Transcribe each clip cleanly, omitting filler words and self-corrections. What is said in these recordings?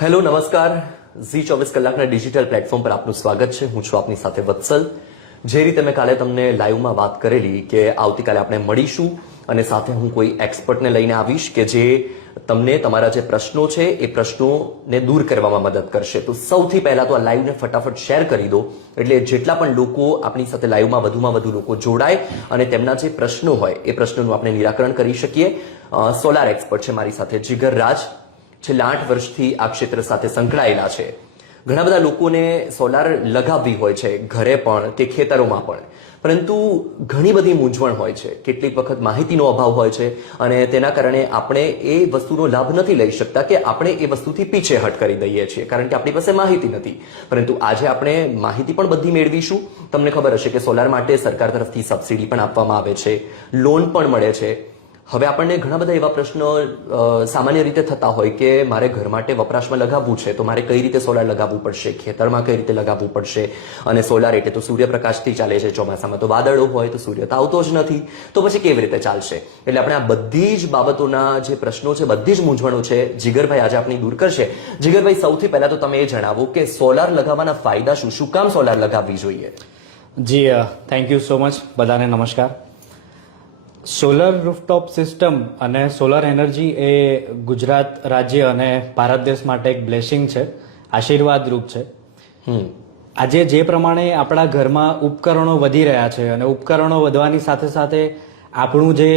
Hello નમસ્કાર ઝી 24 કલાકના digital platform પર આપનું સ્વાગત છે. હું છું આપની સાથે વત્સલ. જે રીતે મેં કાલે તમને લાઈવમાં વાત કરેલી કે આવતીકાલે આપણે મળીશું અને સાથે હું કોઈ એક્સપર્ટને લઈને આવીશ કે જે તમને તમારા જે પ્રશ્નો છે એ પ્રશ્નોને દૂર કરવામાં મદદ કરશે. તો સૌથી પહેલા તો આ લાઈવને ફટાફટ શેર કરી દો એટલે જેટલા પણ લોકો આપણી સાથે લાઈવમાં વધુમાં વધુ લોકો જોડાય અને તેમના જે પ્રશ્નો હોય એ પ્રશ્નોનું આપણે નિરાકરણ કરી શકીએ. સોલાર એક્સપર્ટ છે મારી સાથે જીગર રાજ, છેલ્લા 8 વર્ષથી આ ક્ષેત્ર સાથે સંકળાયેલા છે. ઘણા બધા લોકોને સોલાર લગાવવી હોય છે ઘરે પણ કે ખેતરોમાં પણ, પરંતુ ઘણી બધી મૂંઝવણ હોય છે, કેટલીક વખત માહિતીનો અભાવ હોય છે અને તેના કારણે આપણે એ વસ્તુનો લાભ નથી લઈ શકતા કે આપણે એ વસ્તુથી પીછેહટ કરી દઈએ છીએ કારણ કે આપણી પાસે માહિતી નથી. પરંતુ આજે આપણે માહિતી પણ બધી મેળવીશું. તમને ખબર હશે કે સોલાર માટે સરકાર તરફથી સબસિડી પણ આપવામાં આવે છે, લોન પણ મળે છે. હવે આપણને ઘણા બધા એવા પ્રશ્નો સામાન્ય રીતે થતા હોય કે મારે ઘર માટે વપરાશમાં લગાવવું છે તો મારે કઈ રીતે સોલાર લગાવવું પડશે, ખેતરમાં કઈ રીતે લગાવવું પડશે. અને સોલાર એટલે તો સૂર્યપ્રકાશથી ચાલે છે, ચોમાસામાં તો વાદળો હોય તો સૂર્ય તો આવતો જ નથી, તો પછી કેવી રીતે ચાલશે. એટલે આપણે આ બધી જ બાબતોના જે પ્રશ્નો છે, બધી જ મૂંઝવણો છે, જીગરભાઈ આજે આપણી દૂર કરશે. જીગરભાઈ, સૌથી પહેલા તો તમે એ જણાવો કે સોલાર લગાવવાના ફાયદા શું કામ સોલાર લગાવવી જોઈએ? જી થેન્ક યુ સો મચ. બધાને નમસ્કાર. સોલર રૂફટોપ સિસ્ટમ અને સોલર એનર્જી એ ગુજરાત રાજ્ય અને ભારત દેશ માટે એક બ્લેસિંગ છે, આશીર્વાદરૂપ છે. આજે જે પ્રમાણે આપણા ઘરમાં ઉપકરણો વધી રહ્યા છે અને ઉપકરણો વધવાની સાથે સાથે આપણું જે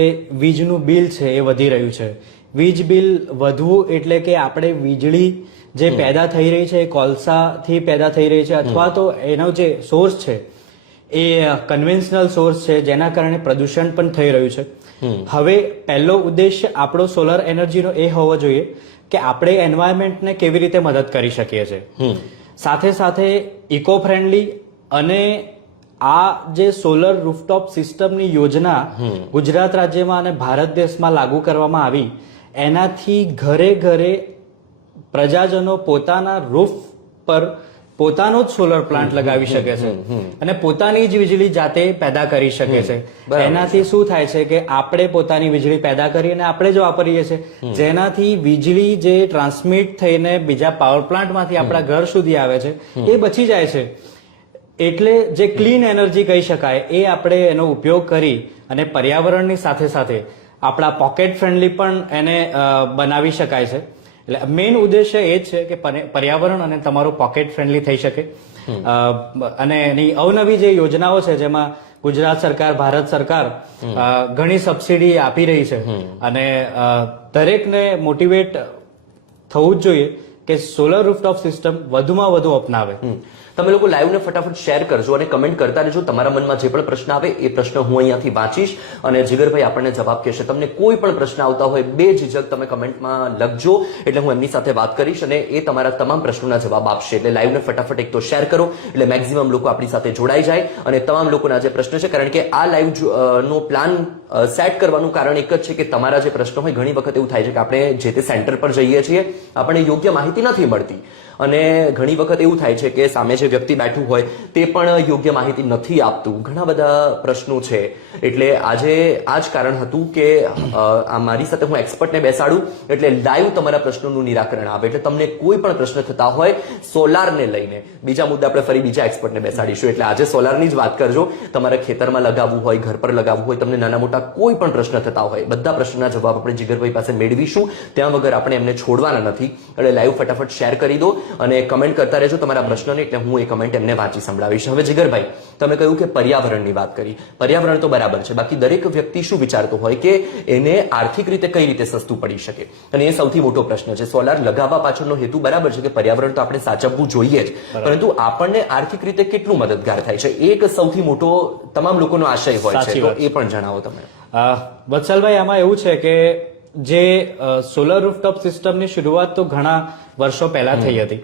વીજનું બિલ છે એ વધી રહ્યું છે. વીજ બિલ વધવું એટલે કે આપણે વીજળી જે પેદા થઈ રહી છે એ કોલસાથી પેદા થઈ રહી છે અથવા તો એનો જે સોર્સ છે એ કન્વેન્શનલ સોર્સ છે જેના કારણે પ્રદૂષણ પણ થઈ રહ્યું છે. હવે પહેલો ઉદ્દેશ્ય આપણો સોલર એનર્જીનો એ હોવો જોઈએ કે આપણે એન્વાયરમેન્ટને કેવી રીતે મદદ કરી શકીએ છીએ, સાથે સાથે ઇકો ફ્રેન્ડલી. અને આ જે સોલર રૂફટોપ સિસ્ટમની યોજના ગુજરાત રાજ્યમાં અને ભારત દેશમાં લાગુ કરવામાં આવી એનાથી ઘરે ઘરે પ્રજાજનો પોતાના રૂફ પર પોતાનો જ સોલર પ્લાન્ટ લગાવી શકે છે અને પોતાની જ વીજળી જાતે પેદા કરી શકે છે. એનાથી શું થાય છે કે આપણે પોતાની વીજળી પેદા કરી અને આપણે જ વાપરીએ છીએ, જેનાથી વીજળી જે ટ્રાન્સમિટ થઈને બીજા પાવર પ્લાન્ટમાંથી આપણા ઘર સુધી આવે છે એ બચી જાય છે. એટલે જે ક્લીન એનર્જી કહી શકાય એ આપણે એનો ઉપયોગ કરી અને પર્યાવરણની સાથે સાથે આપણા પોકેટ ફ્રેન્ડલી પણ એને બનાવી શકાય છે. એટલે મેઇન ઉદ્દેશ્ય એ જ છે કે પર્યાવરણ અને તમારું પોકેટ ફ્રેન્ડલી થઈ શકે. અને એની અવનવી જે યોજનાઓ છે જેમાં ગુજરાત સરકાર, ભારત સરકાર ઘણી સબસિડી આપી રહી છે અને દરેકને મોટિવેટ થવું જ જોઈએ કે સોલર રૂફટોપ સિસ્ટમ વધુમાં વધુ અપનાવે. તમે લોકો લાઈવને ફટાફટ શેર કરજો અને કમેન્ટ કરતા રહેજો. તમારા મનમાં જે પણ પ્રશ્ન આવે એ પ્રશ્ન હું અહીંયાથી વાંચીશ અને જીગરભાઈ આપણને જવાબ કહેશે. તમને કોઈ પણ પ્રશ્ન આવતા હોય બેઝિઝક તમે કમેન્ટમાં લખજો એટલે હું એમની સાથે વાત કરીશ અને એ તમારા તમામ પ્રશ્નોના જવાબ આપશે. એટલે લાઈવને ફટાફટ એક તો શેર કરો એટલે મેક્સિમમ લોકો આપણી સાથે જોડાઈ જાય અને તમામ લોકોના જે પ્રશ્ન છે, કારણ કે આ લાઈવ નો પ્લાન સેટ કરવાનું કારણ એક જ છે કે તમારા જે પ્રશ્નો હોય, ઘણી વખત એવું થાય છે કે આપણે જે તે સેન્ટર પર જઈએ છીએ આપણને યોગ્ય માહિતી નથી મળતી અને ઘણી વખત એવું થાય છે કે સામે જે વ્યક્તિ બેઠું હોય તે પણ યોગ્ય માહિતી નથી આપતું. ઘણા બધા પ્રશ્નો છે એટલે આજે આ જ કારણ હતું કે આ મારી સાથે હું એક્સપર્ટને બેસાડું એટલે લાઈવ તમારા પ્રશ્નોનું નિરાકરણ આવે. એટલે તમને કોઈ પણ પ્રશ્ન થતા હોય સોલારને લઈને, બીજા મુદ્દા આપણે ફરી બીજા એક્સપર્ટને બેસાડીશું. એટલે આજે સોલારની જ વાત કરજો. તમારે ખેતરમાં લગાવવું હોય, ઘર પર લગાવવું હોય, તમને નાના મોટા કોઈ પણ પ્રશ્ન થતા હોય, બધા પ્રશ્નના જવાબ આપણે જીગરભાઈ પાસે મેળવીશું. ત્યાં વગર આપણે એમને છોડવાના નથી. એટલે લાઈવ ફટાફટ શેર કરી દો અને કમેન્ટ કરતા રહેજો તમારા પ્રશ્નોને એટલે હું એ કમેન્ટ એમને વાંચી સંભળાવીશ. હવે જીગરભાઈ, તમે કહ્યું કે પર્યાવરણની વાત કરી. પર્યાવરણ તો બરાબર છે, બાકી દરેક વ્યક્તિ શું વિચારતો હોય કે એને આર્થિક રીતે કઈ રીતે સસ્તું પડી શકે અને એ સૌથી મોટો પ્રશ્ન છે. સોલાર લગાવવા પાછળનો હેતુ બરાબર છે કે પર્યાવરણ તો આપણે સાચવવું જોઈએ જ, પરંતુ આપણને આર્થિક રીતે કેટલું મદદગાર થાય છે એક સૌથી મોટો તમામ લોકોનો આશય હોય છે, તો એ પણ જણાવો તમે. વત્સલભાઈ, આમાં એવું છે કે જે સોલર રૂફટોપ સિસ્ટમની શરૂઆત તો ઘણા વર્ષો પહેલા થઈ હતી.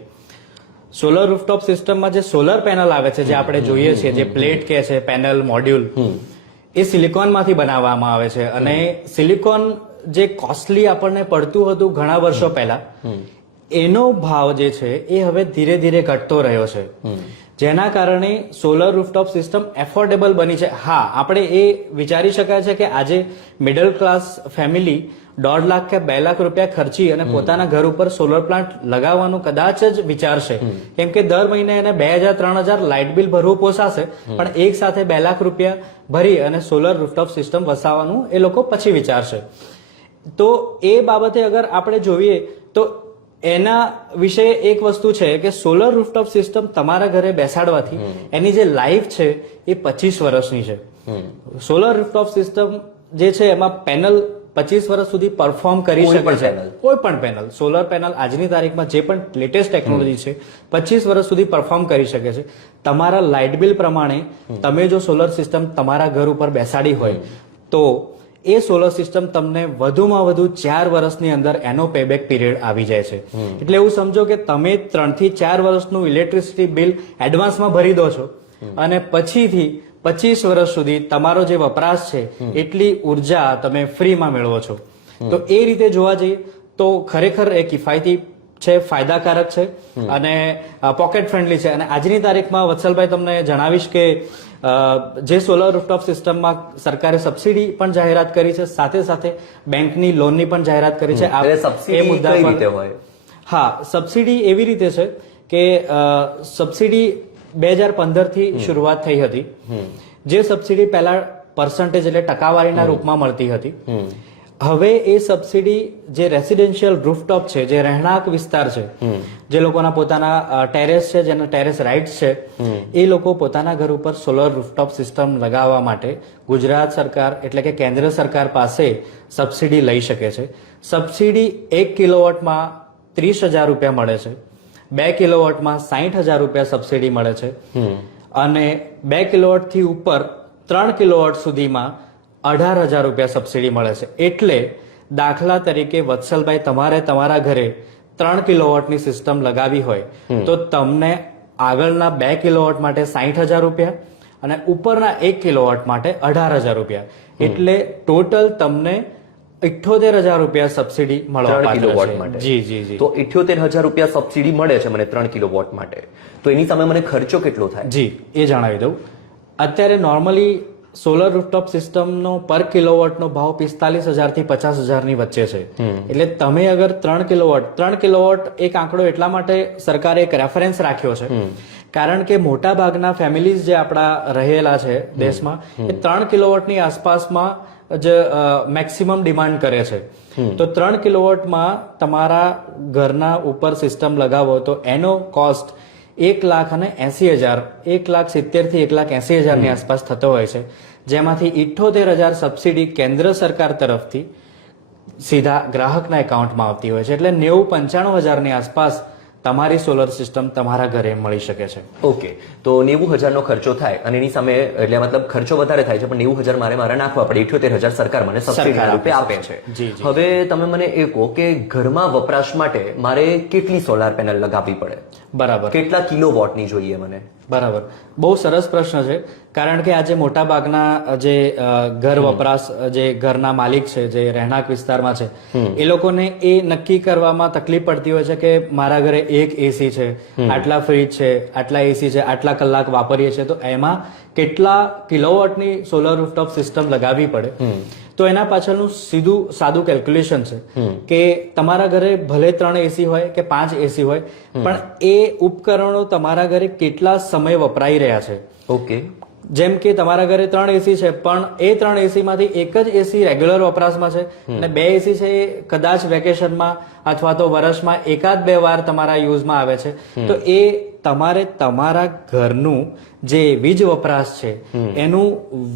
સોલર રૂફટોપ સિસ્ટમમાં જે સોલર પેનલ આવે છે, જે આપણે જોઈએ છીએ, જે પ્લેટ કે છે, પેનલ, મોડ્યુલ, એ સિલિકોનમાંથી બનાવવામાં આવે છે અને સિલિકોન જે કોસ્ટલી આપણને પડતું હતું ઘણા વર્ષો પહેલા, એનો ભાવ જે છે એ હવે ધીરે ધીરે ઘટતો રહ્યો છે. જેના કારણે સોલર રૂફટોપ સિસ્ટમ એફોર્ડેબલ બની છે. હા, આપણે એ વિચારી શકાય છે કે આજે મિડલ ક્લાસ ફેમિલી 1.5 લાખ કે 2 લાખ રૂપિયા ખર્ચી અને પોતાના ઘર ઉપર સોલર પ્લાન્ટ લગાવવાનું કદાચ જ વિચારશે, કેમ કે દર મહિને એને 2,000-3,000 લાઇટ બિલ ભરવું પોસાશે, પણ એક સાથે 2 લાખ રૂપિયા ભરી અને સોલર રૂફટોપ સિસ્ટમ વસાવવાનું એ લોકો પછી વિચારશે. તો એ બાબતે અગર આપણે જોઈએ તો એના વિશે એક વસ્તુ છે કે સોલર રૂફટોપ સિસ્ટમ તમારા ઘરે બેસાડવાથી એની જે લાઈફ છે એ 25 વર્ષની છે. સોલર રૂફટોપ સિસ્ટમ જે છે એમાં પેનલ 25 વર્ષ સુધી પરફોર્મ કરી શકે છે. કોઈ પણ પેનલ, સોલર પેનલ આજની તારીખમાં જે પણ લેટેસ્ટ ટેકનોલોજી છે 25 વર્ષ સુધી પરફોર્મ કરી શકે છે. તમારા લાઇટ બિલ પ્રમાણે તમે જો સોલર સિસ્ટમ તમારા ઘર ઉપર બેસાડી હોય તો એ સોલર સિસ્ટમ તમને વધુમાં વધુ 4 વર્ષની અંદર એનો પેબેક પીરિયડ આવી જાય છે. એટલે એવું સમજો કે તમે 3 થી 4 વર્ષનું ઇલેક્ટ્રિસિટી બિલ એડવાન્સમાં ભરી દો છો અને પછીથી 25 વર્ષ સુધી તમારો જે વપરાશ છે એટલી ઉર્જા તમે ફ્રીમાં મેળવો છો. તો એ રીતે જોવા જઈએ તો ખરેખર એ કિફાયતી છે, ફાયદાકારક છે અને પોકેટ ફ્રેન્ડલી છે. અને આજની તારીખમાં વત્સલભાઈ તમને જણાવીશ કે જે સોલર રૂફટોપ સિસ્ટમમાં સરકારે સબસિડી પણ જાહેરાત કરી છે, સાથે સાથે બેંકની લોનની પણ જાહેરાત કરી છે. એ મુદ્દા કઈ રીતે હોય? હા, સબસિડી એવી રીતે છે કે સબસિડી 2015 થી શરૂઆત થઈ હતી. જે સબસિડી પહેલા પર્સન્ટેજ એટલે ટકાવારીના રૂપમાં મળતી હતી. હવે એ સબસિડી જે રેસિડેન્શિયલ રૂફટોપ છે, જે રહેણાંક વિસ્તાર છે, જે લોકોના પોતાના ટેરેસ છે, જેના ટેરેસ રાઇટ્સ છે, એ લોકો પોતાના ઘર ઉપર સોલર રૂફટોપ સિસ્ટમ લગાવવા માટે ગુજરાત સરકાર એટલે કે કેન્દ્ર સરકાર પાસે સબસિડી લઈ શકે છે. સબસિડી 1 કિલોવોટમાં 30,000 રૂપિયા મળે છે, 2 કિલોવોટમાં 60,000 રૂપિયા સબસિડી મળે છે અને 2 કિલોવોટ થી ઉપર 3 કિલોવોટ સુધીમાં 18,000 રૂપિયા સબસિડી મળે છે. એટલે દાખલા તરીકે વત્સલભાઈ, તમારે તમારા ઘરે 3 કિલોવોટની સિસ્ટમ લગાવી હોય તો તમને આગળના 2 કિલોવોટ માટે 60,000 રૂપિયા અને ઉપરના 1 કિલોવોટ માટે 18,000 રૂપિયા, એટલે ટોટલ તમને 78,000 રૂપિયા સબસિડી મળવા કિલોવોટ માટે. જી જી જી. તો 78,000 રૂપિયા સબસિડી મળે છે મને 3 કિલોવોટ માટે. તો એની સામે મને ખર્ચો કેટલો થાય? જી, એ જણાવી દઉં. અત્યારે નોર્મલી સોલર રૂફટોપ સિસ્ટમનો પર કિલોવોટનો ભાવ 45,000 થી 50,000 ની વચ્ચે છે. એટલે તમે અગર 3 કિલોવોટ એક આંકડો એટલા માટે સરકારે એક રેફરન્સ રાખ્યો છે કારણ કે મોટા ભાગના ફેમિલીઝ જે આપણા રહેલા છે દેશમાં એ 3 કિલોવોટની આસપાસમાં જ મેક્સિમમ ડિમાન્ડ કરે છે. તો 3 કિલોવોટમાં તમારા ઘરના ઉપર સિસ્ટમ લગાવો તો એનો કોસ્ટ 1,80,000, 1,70,000 થી 1,80,000 ની આસપાસ થતો હોય છે, જેમાંથી 78,000 સબસિડી કેન્દ્ર સરકાર તરફથી સીધા ગ્રાહકના એકાઉન્ટમાં આવતી હોય છે. એટલે 90-95,000 ની આસપાસ તમારી સોલર સિસ્ટમ તમારા ઘરે મળી શકે છે. ઓકે, તો 90,000 નો ખર્ચો થાય અને એની સામે એટલે મતલબ ખર્ચો વધારે થાય છે પણ 90,000 મારે નાખવા પડે, 78,000 સરકાર મને સબસિડીના રૂપે આપે છે. હવે તમે મને એ કહો કે ઘરમાં વપરાશ માટે મારે કેટલી સોલાર પેનલ લગાવવી પડે? બરાબર. કેટલા કિલોવોટની જોઈએ મને? બરાબર, બહુ સરસ પ્રશ્ન છે. કારણ કે આજે મોટા ભાગના જે ઘર વપરાશ જે ઘરના માલિક છે, જે રહેણાંક વિસ્તારમાં છે, એ લોકોને એ નક્કી કરવામાં તકલીફ પડતી હોય છે કે મારા ઘરે એક એસી છે, આટલા ફ્રીજ છે, આટલા એસી છે, આટલા કલાક વાપરીએ છીએ, તો એમાં કેટલા કિલોવોટની સોલર રૂફટોપ સિસ્ટમ લગાવવી પડે. તો એના પાછળનું સાદું કેલ્ક્યુલેશન છે કે તમારા ઘરે ભલે 3 એસી હોય કે 5 એસી હોય, પણ એ ઉપકરણો તમારા ઘરે કેટલા સમય વપરાઈ રહ્યા છે. ઓકે, જેમ કે તમારા ઘરે 3 એસી છે પણ એ 3 એસી માંથી એક જ એસી રેગ્યુલર વપરાશમાં છે અને 2 એસી છે એ કદાચ વેકેશનમાં અથવા તો વર્ષમાં 1-2 વાર તમારા યુઝમાં આવે છે. તો એ તમારે તમારા ઘરનું જે વીજ વપરાશ છે એનું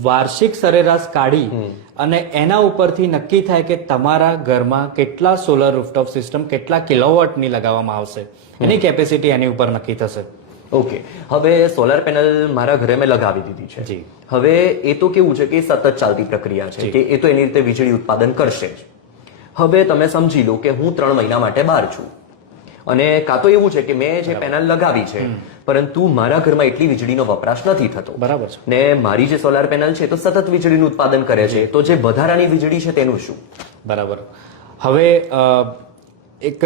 વાર્ષિક સરેરાશ કાઢી અને એના ઉપરથી નક્કી થાય કે તમારા ઘરમાં કેટલા સોલર રૂફટોપ સિસ્ટમ કેટલા કિલોવોટની લગાવવામાં આવશે, એની કેપેસિટી એની ઉપર નક્કી થશે. ઓકે, હવે સોલાર પેનલ મારા ઘરે મેં લગાવી દીધી છે. હવે એ તો કેવું છે કે સતત ચાલતી પ્રક્રિયા છે કે એ તો એની રીતે વીજળી ઉત્પાદન કરશે જ. હવે તમે સમજી લો કે હું 3 મહિના માટે બહાર છું અને કાં તો એવું છે કે મેં જે પેનલ લગાવી છે પરંતુ મારા ઘરમાં એટલી વીજળીનો વપરાશ નથી થતો. બરાબર છે. ને મારી જે સોલાર પેનલ છે તો સતત વીજળીનું ઉત્પાદન કરે છે, તો જે વધારાની વીજળી છે તેનું શું? બરાબર. હવે એક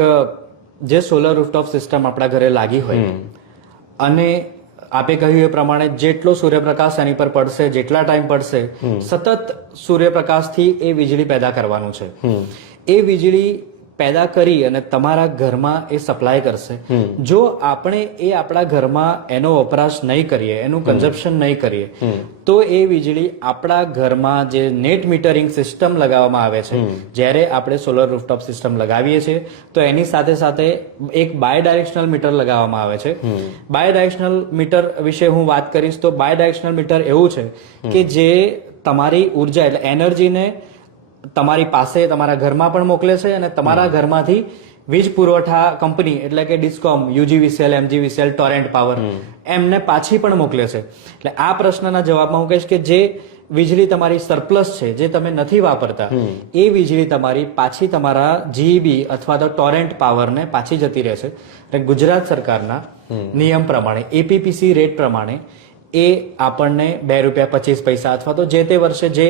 જે સોલર રૂફટોપ સિસ્ટમ આપણા ઘરે લાગી હોય અને આપે કહ્યું એ પ્રમાણે જેટલો સૂર્યપ્રકાશ એની પર પડશે, જેટલા ટાઈમ પડશે, સતત સૂર્યપ્રકાશથી એ વીજળી પેદા કરવાનું છે. એ વીજળી પેદા કરી અને તમારા ઘરમાં એ સપ્લાય કરશે. જો આપણે એ આપણા ઘરમાં એનો વપરાશ નહીં કરીએ, એનું કન્ઝપ્શન નહીં કરીએ, તો એ વીજળી આપણા ઘરમાં જે નેટ મીટરિંગ સિસ્ટમ લગાવવામાં આવે છે, જ્યારે આપણે સોલર રૂફટોપ સિસ્ટમ લગાવીએ છીએ તો એની સાથે સાથે એક બાય ડાયરેક્શનલ મીટર લગાવવામાં આવે છે. બાય ડાયરેક્શનલ મીટર વિશે હું વાત કરીશ તો બાય ડાયરેક્શનલ મીટર એવું છે કે જે તમારી ઉર્જા એટલે એનર્જીને તમારી પાસે તમારા ઘરમાં પણ મોકલે છે અને તમારા ઘરમાંથી વીજ પુરવઠા કંપની એટલે કે discom, UGVCL, MGVCL, Torrent power એમને પાછી પણ મોકલે છે. એટલે આ પ્રશ્નના જવાબમાં હું કહીશ કે જે વીજળી તમારી સરપ્લસ છે, જે તમે નથી વાપરતા, એ વીજળી તમારી પાછી તમારા જીઈબી અથવા તો ટોરેન્ટ પાવરને પાછી જતી રહેશે. એટલે ગુજરાત સરકારના નિયમ પ્રમાણે એપીપીસી રેટ પ્રમાણે એ આપણને ₹2.25 અથવા તો જે તે વર્ષે જે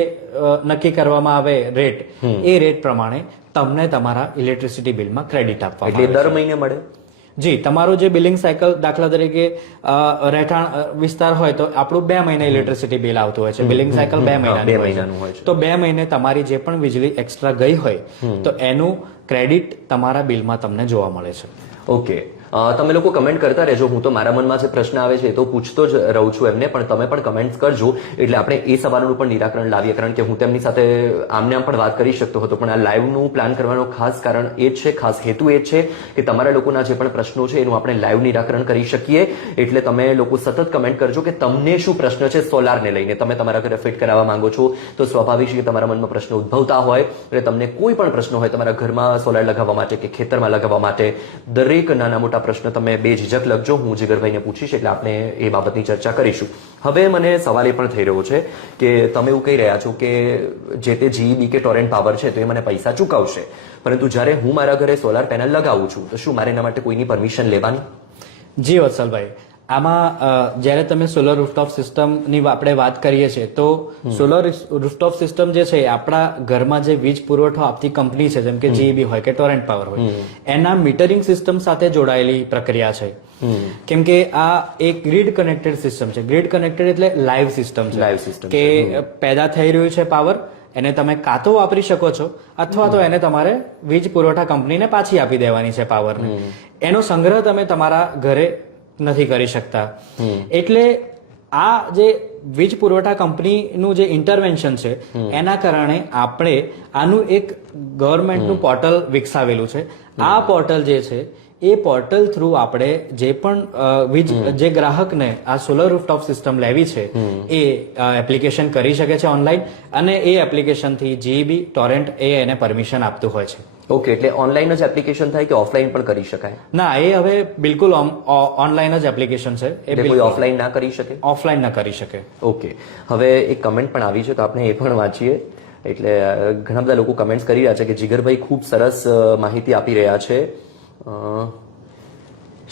નક્કી કરવામાં આવે રેટ, એ રેટ પ્રમાણે તમને તમારા ઇલેક્ટ્રિસિટી બિલમાં ક્રેડિટ આપવામાં એટલે દર મહિને મળે? જી, તમારું જે બિલિંગ સાયકલ દાખલા તરીકે રહેઠાણ વિસ્તાર હોય તો આપણું 2 મહિને ઇલેક્ટ્રિસિટી બિલ આવતું હોય છે. બિલિંગ સાયકલ 2 મહિનાનું હોય છે. તો 2 મહિને તમારી જે પણ વીજળી એક્સ્ટ્રા ગઈ હોય તો એનું ક્રેડિટ તમારા બિલમાં તમને જોવા મળે છે. ઓકે, તમે લોકો કમેન્ટ કરતા રહેજો. હું તો મારા મનમાં જે પ્રશ્ન આવે છે એ તો પૂછતો જ રહું છું એમને, પણ તમે પણ કમેન્ટ કરજો એટલે આપણે એ સવાલોનું પણ નિરાકરણ લાવીએ. કારણ કે હું તેમની સાથે આમને આમ પણ વાત કરી શકતો હતો, પણ આ લાઈવનું પ્લાન કરવાનો ખાસ કારણ એ જ છે, ખાસ હેતુ એ જ છે કે તમારા લોકોના જે પણ પ્રશ્નો છે એનું આપણે લાઈવ નિરાકરણ કરી શકીએ. એટલે તમે લોકો સતત કમેન્ટ કરજો કે તમને શું પ્રશ્ન છે સોલારને લઈને. તમે તમારા ઘરે ફિટ કરાવવા માંગો છો તો સ્વાભાવિક છે કે તમારા મનમાં પ્રશ્નો ઉદ્ભવતા હોય. એટલે તમને કોઈ પણ પ્રશ્ન હોય તમારા ઘરમાં સોલાર લગાવવા માટે કે ખેતરમાં લગાવવા માટે, દરેક નાના મોટા પ્રશ્ન તમે બેઝિઝક લખજો. હું જીગરભાઈને પૂછીશ એટલે આપણે એ બાબતની ચર્ચા કરીશું. હવે મને સવાલ એ પણ થઈ રહ્યો છે કે તમે એવું કહી રહ્યા છો કે જે તે જીઈબી કે ટોરેન્ટ પાવર છે તો એ મને પૈસા ચૂકવશે, પરંતુ જ્યારે હું મારા ઘરે સોલાર પેનલ લગાવું છું તો શું મારે એના માટે કોઈની પરમિશન લેવાની? જી વત્સલભાઈ, આમાં જ્યારે તમે સોલર રૂફટોપ સિસ્ટમની આપણે વાત કરીએ છીએ તો સોલર રૂફટોપ સિસ્ટમ જે છે આપણા ઘરમાં જે વીજ પુરવઠો આપતી કંપની છે, જેમ કે જીઈબી હોય કે ટોરેન્ટ પાવર હોય, એના મીટરિંગ સિસ્ટમ સાથે જોડાયેલી પ્રક્રિયા છે. કેમ કે આ એક ગ્રીડ કનેક્ટેડ સિસ્ટમ છે. ગ્રીડ કનેક્ટેડ એટલે લાઈવ સિસ્ટમ છે કે પેદા થઈ રહ્યું છે પાવર, એને તમે કાં તો વાપરી શકો છો અથવા તો એને તમારે વીજ પુરવઠા કંપનીને પાછી આપી દેવાની છે પાવરને. એનો સંગ્રહ તમે તમારા ઘરે નથી કરી શકતા. એટલે આ જે વીજ પુરવઠા કંપનીનું જે ઇન્ટરવેન્શન છે એના કારણે આપણે આનું એક ગવર્મેન્ટનું પોર્ટલ વિકસાવેલું છે. આ પોર્ટલ જે છે એ પોર્ટલ થ્રુ આપણે જે પણ જે ગ્રાહકને આ સોલર રૂફટોપ સિસ્ટમ લેવી છે એ એપ્લિકેશન કરી શકે છે ઓનલાઈન, અને એ એપ્લિકેશનથી જીઈબી, ટોરેન્ટ એને પરમિશન આપતું હોય છે. ઓકે, એટલે ઓનલાઈન જ એપ્લિકેશન થાય કે ઓફલાઈન પણ કરી શકાય? ના, એ હવે બિલકુલ ઓનલાઈન જ એપ્લિકેશન છે. એ કોઈ ઓફલાઈન ના કરી શકે? ઓફલાઈન ના કરી શકે. ઓકે, હવે એક કમેન્ટ પણ આવી છે તો આપણે એ પણ વાંચીએ. એટલે ઘણા બધા લોકો કમેન્ટ્સ કરી રહ્યા છે કે જીગરભાઈ ખૂબ સરસ માહિતી આપી રહ્યા છે.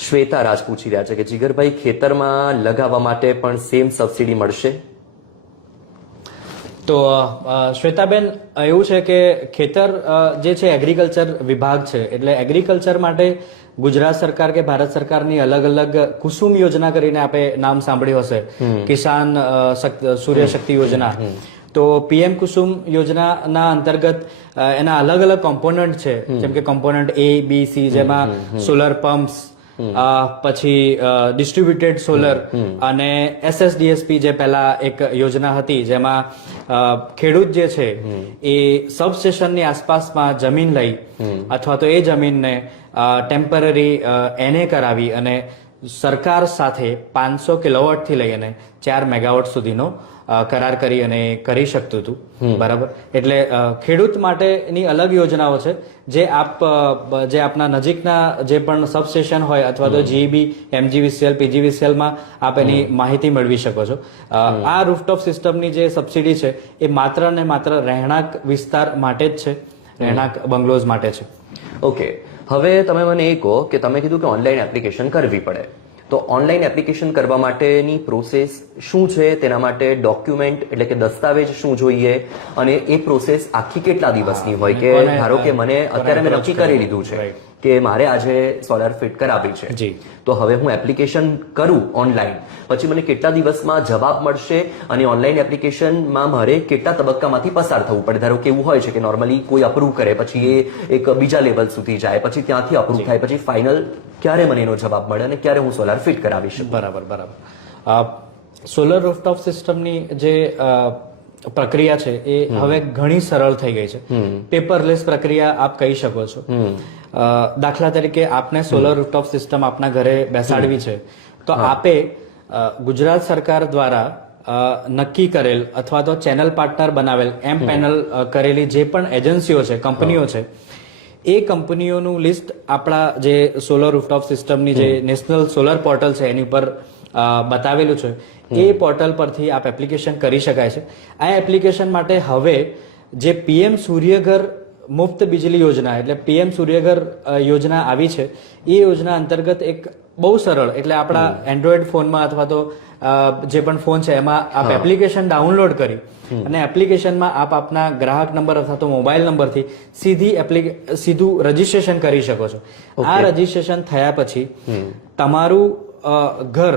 શ્વેતા રાજ પૂછી રહ્યા છે કે જીગરભાઈ ખેતરમાં લગાવવા માટે પણ સેમ સબસિડી મળશે? તો શ્વેતાબેન, એવું છે કે ખેતર જે છે એગ્રીકલ્ચર વિભાગ છે, એટલે એગ્રીકલ્ચર માટે ગુજરાત સરકાર કે ભારત સરકારની અલગ અલગ કુસુમ યોજના કરીને આપણે નામ સાંભળ્યું હશે, કિસાન સૂર્ય શક્તિ યોજના. તો પીએમ કુસુમ યોજનાના અંતર્ગત એના અલગ અલગ કોમ્પોનન્ટ છે, જેમ કે કોમ્પોનન્ટ A, B, C, જેમાં સોલર પમ્પ્સ, પછી ડિસ્ટ્રીબ્યુટેડ સોલર અને SSDSP જે પહેલા એક યોજના હતી, જેમાં ખેડૂત જે છે એ સબસ્ટેશનની આસપાસમાં જમીન લઈ અથવા તો એ જમીનને ટેમ્પરરી એને કરાવી અને સરકાર સાથે 500 કિલોવોટ થી લઈ અને 4 મેગાવોટ સુધીનો કરાર કરી અને કરી શકતું હતું. બરાબર, એટલે ખેડૂત માટેની અલગ યોજનાઓ છે જે આપના નજીકના જે પણ સબસ્ટેશન હોય અથવા તો જીઈબી, એમજીવીસીએલ, પીજીવીસીએલ માં આપ એની માહિતી મેળવી શકો છો. આ રૂફટોપ સિસ્ટમની જે સબસિડી છે એ માત્ર ને માત્ર રહેણાંક વિસ્તાર માટે જ છે, રહેણાંક બંગલોઝ માટે છે. ઓકે, હવે તમે મને એ કહો કે તમે કીધું કે ઓનલાઈન એપ્લિકેશન કરવી પડે, તો ઓનલાઈન એપ્લિકેશન કરવા માટેની પ્રોસેસ શું છે? તેના માટે ડોક્યુમેન્ટ એટલે કે દસ્તાવેજ શું જોઈએ? અને એ પ્રોસેસ આખી કેટલા દિવસની હોય? કે ધારો કે મને અત્યારે મેં નક્કી કરી લીધું છે કે મારે આજે સોલાર ફિટ કરાવી છે, જી. તો હવે હું એપ્લિકેશન કરું ઓનલાઈન, પછી મને કેટલા દિવસમાં જવાબ મળશે અને ઓનલાઈન એપ્લિકેશનમાં મારે કેટલા તબક્કામાંથી પસાર થવું પડે? ધારો કે એવું હોય છે કે નોર્મલી કોઈ અપ્રૂવ કરે, પછી એ એક બીજા લેવલ સુધી જાય, પછી ત્યાંથી અપ્રૂવ થાય, પછી ફાઇનલ ક્યારે મને એનો જવાબ મળે અને ક્યારે હું સોલાર ફિટ કરાવી શકું? બરાબર. સોલર રૂફટોપ સિસ્ટમની જે પ્રક્રિયા છે એ હવે ઘણી સરળ થઈ ગઈ છે. પેપરલેસ પ્રક્રિયા આપ કહી શકો છો. દાખલા તરીકે આપને સોલર રૂફટોપ સિસ્ટમ આપના ઘરે બેસાડવી છે, તો આપે ગુજરાત સરકાર દ્વારા નક્કી કરેલ અથવા તો ચેનલ પાર્ટનર બનાવેલ એમ પેનલ કરેલી જે પણ એજન્સીઓ છે, કંપનીઓ છે, એ કંપનીઓનું લિસ્ટ આપણા જે સોલર રૂફટોપ સિસ્ટમની જે નેશનલ સોલર પોર્ટલ છે એની ઉપર બતાવેલું છે. એ પોર્ટલ પરથી આપ એપ્લિકેશન કરી શકાય છે. આ એપ્લિકેશન માટે હવે જે પીએમ સૂર્યઘર મુફ્ત બિજલી યોજના એટલે પીએમ સૂર્યઘર યોજના આવી છે, એ યોજના અંતર્ગત એક બહુ સરળ એટલે આપણા એન્ડ્રોઈડ ફોનમાં અથવા તો જે પણ ફોન છે એમાં આપ એપ્લિકેશન ડાઉનલોડ કરી અને એપ્લિકેશનમાં આપ આપના ગ્રાહક નંબર અથવા તો મોબાઈલ નંબરથી સીધું રજીસ્ટ્રેશન કરી શકો છો. આ રજીસ્ટ્રેશન થયા પછી તમારું ઘર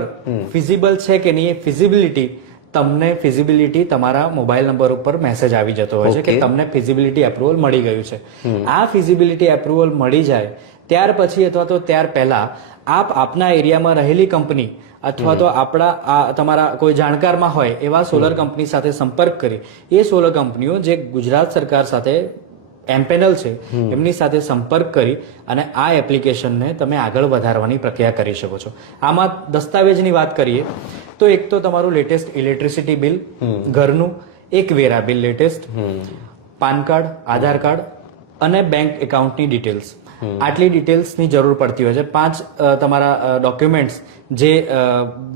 ફિઝિબલ છે કે નહીં, એ ફિઝિબિલિટી તમારા મોબાઈલ નંબર ઉપર મેસેજ આવી જતો હોય છે કે તમને ફિઝિબિલિટી એપ્રુવલ મળી ગયું છે. આ ફિઝિબિલિટી એપ્રુવલ મળી જાય ત્યાર પછી અથવા તો ત્યાર પહેલા આપ આપના એરિયામાં રહેલી કંપની અથવા તો તમારા કોઈ જાણકારમાં હોય એવા સોલર કંપની સાથે સંપર્ક કરી એ સોલર કંપનીઓ જે ગુજરાત સરકાર સાથે એમપેનલ છે એમની સાથે સંપર્ક કરી અને આ એપ્લિકેશનને તમે આગળ વધારવાની પ્રક્રિયા કરી શકો છો. આમાં દસ્તાવેજની વાત કરીએ તો એક તો તમારું લેટેસ્ટ ઇલેક્ટ્રિસિટી બિલ, ઘરનું એક વેરા બિલ લેટેસ્ટ, પાન કાર્ડ, આધાર કાર્ડ અને બેંક એકાઉન્ટની ડિટેલ્સ. આટલી ડિટેલ્સની જરૂર પડતી હોય છે. 5 તમારા ડોક્યુમેન્ટ્સ જે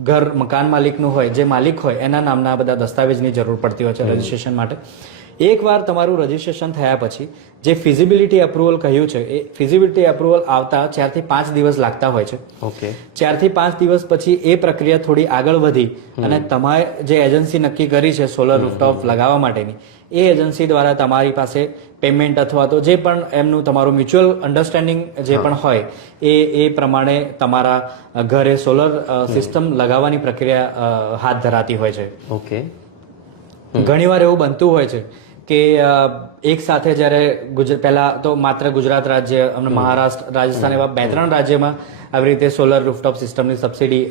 ઘર મકાન માલિકનું હોય, જે માલિક હોય એના નામના બધા દસ્તાવેજની જરૂર પડતી હોય છે રજીસ્ટ્રેશન માટે. એકવાર તમારું રજીસ્ટ્રેશન થયા પછી જે ફિઝિબિલિટી એપ્રુવલ કહ્યું છે એ ફિઝિબિલિટી એપ્રુવલ આવતા 4 થી 5 દિવસ લાગતા હોય છે. 4 થી 5 દિવસ પછી એ પ્રક્રિયા થોડી આગળ વધી અને તમારે જે એજન્સી નક્કી કરી છે સોલર રૂફટોપ લગાવવા માટેની, એ એજન્સી દ્વારા તમારી પાસે પેમેન્ટ અથવા તો જે પણ એમનું તમારું મ્યુચ્યુઅલ અન્ડરસ્ટેન્ડિંગ જે પણ હોય એ પ્રમાણે તમારા ઘરે સોલર સિસ્ટમ લગાવવાની પ્રક્રિયા હાથ ધરાતી હોય છે. ઘણીવાર એવું બનતું હોય છે કે એક સાથે જ્યારે પહેલા તો માત્ર ગુજરાત રાજ્ય અને મહારાષ્ટ્ર, રાજસ્થાન એવા 2-3 રાજ્યમાં આવી રીતે સોલર રૂફટોપ સિસ્ટમની સબસિડી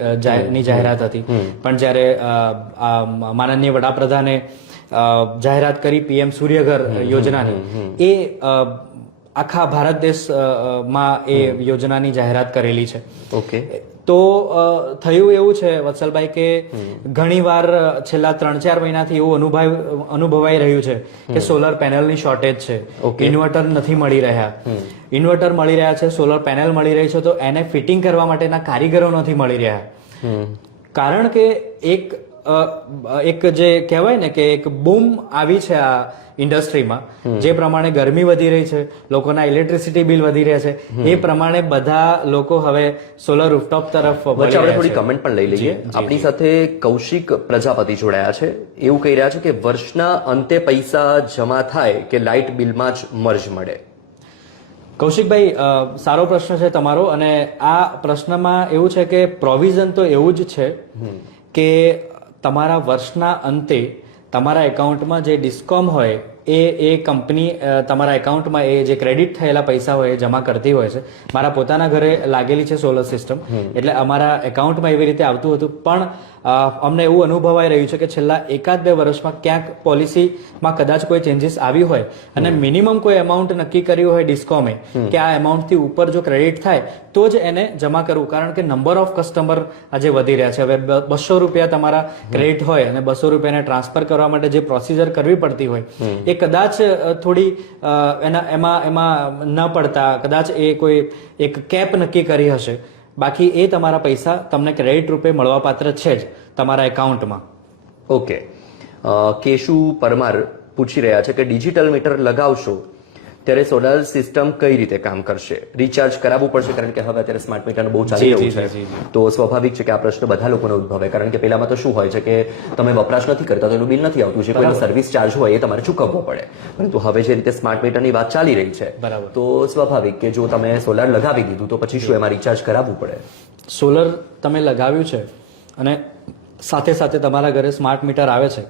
ની જાહેરાત હતી. પણ જ્યારે માનનીય વડાપ્રધાને જાહેરાત કરી પીએમ સૂર્યઘર યોજનાની, એ આખા ભારત દેશમાં એ યોજનાની જાહેરાત કરેલી છે. તો થયું એવું છે વત્સલભાઈ કે ઘણીવાર છેલ્લા 3-4 મહિનાથી એવું અનુભવાઈ રહ્યું છે કે સોલર પેનલની શોર્ટેજ છે, ઇન્વર્ટર નથી મળી રહ્યા. ઇન્વર્ટર મળી રહ્યા છે, સોલર પેનલ મળી રહી છે, તો એને ફિટિંગ કરવા માટેના કારીગરો નથી મળી રહ્યા. કારણ કે એક જે કહેવાય ને કે એક બૂમ આવી છે આ ઇન્ડસ્ટ્રીમાં, જે પ્રમાણે ગરમી વધી રહી છે, લોકોના ઇલેક્ટ્રિસિટી બિલ વધી રહ્યા છે, એ પ્રમાણે બધા લોકો હવે સોલર રૂફટોપ તરફ વચ્ચે આપણે થોડી કમેન્ટ પણ લઈ લઈએ. આપણી સાથે કૌશિક પ્રજાપતિ જોડાયા છે. એવું કહી રહ્યા છે કે વર્ષના અંતે પૈસા જમા થાય કે લાઇટ બિલમાં જ મર્જ મળે? કૌશિકભાઈ, સારો પ્રશ્ન છે તમારો. અને આ પ્રશ્નમાં એવું છે કે પ્રોવિઝન તો એવું જ છે કે તમારા વર્ષના અંતે તમારા એકાઉન્ટમાં જે ડિસ્કોમ હોય એ કંપની તમારા એકાઉન્ટમાં એ જે ક્રેડિટ થયેલા પૈસા હોય એ જમા કરતી હોય છે. મારા પોતાના ઘરે લાગેલી છે સોલર સિસ્ટમ, એટલે અમારા એકાઉન્ટમાં એવી રીતે આવતું હતું. પણ અમને એવું અનુભવાઈ રહ્યું છે કે છેલ્લા 1-2 વર્ષમાં ક્યાંક પોલિસીમાં કદાચ કોઈ ચેન્જીસ આવી હોય અને મિનિમમ કોઈ એમાઉન્ટ નક્કી કર્યું હોય ડિસ્કોમે કે આ એમાઉન્ટથી ઉપર જો ક્રેડિટ થાય તો જ એને જમા કરવું. કારણ કે નંબર ઓફ કસ્ટમર આજે વધી રહ્યા છે. હવે 200 રૂપિયા તમારા ક્રેડિટ હોય અને 200 રૂપિયાને ટ્રાન્સફર કરવા માટે જે પ્રોસિજર કરવી પડતી હોય એ કદાચ થોડી એમાં ન પડતા કદાચ એ કોઈ એક કેપ નક્કી કરી હશે. બાકી એ તમારા પૈસા તમને ક્રેડિટ રૂપે મળવાપાત્ર છે જ તમારા એકાઉન્ટમાં. કેશુ પરમાર પૂછી રહ્યા છે કે ડિજિટલ મીટર લગાવશો ત્યારે સોલાર સિસ્ટમ કઈ રીતે કામ કરશે? રિચાર્જ કરાવવું પડશે, કારણ કે હવે અત્યારે સ્માર્ટ મીટરનું બહુ ચાલી રહ્યું છે, તો સ્વાભાવિક છે કે આ પ્રશ્ન બધા લોકોને ઉદ્ભવે, કારણ કે પેલામાં તો શું હોય છે કે તમે વપરાશ નથી કરતા તો એનું બિલ નથી આવતું, જે કોઈનો સર્વિસ ચાર્જ હોય એ તમારે ચૂકવવો પડે. પરંતુ હવે જે રીતે સ્માર્ટ મીટરની વાત ચાલી રહી છે, તો સ્વાભાવિક કે જો તમે સોલાર લગાવી દીધું તો પછી શું એમાં રિચાર્જ કરાવવું પડે? સોલર તમે લગાવ્યું છે અને સાથે સાથે તમારા ઘરે સ્માર્ટ મીટર આવે છે.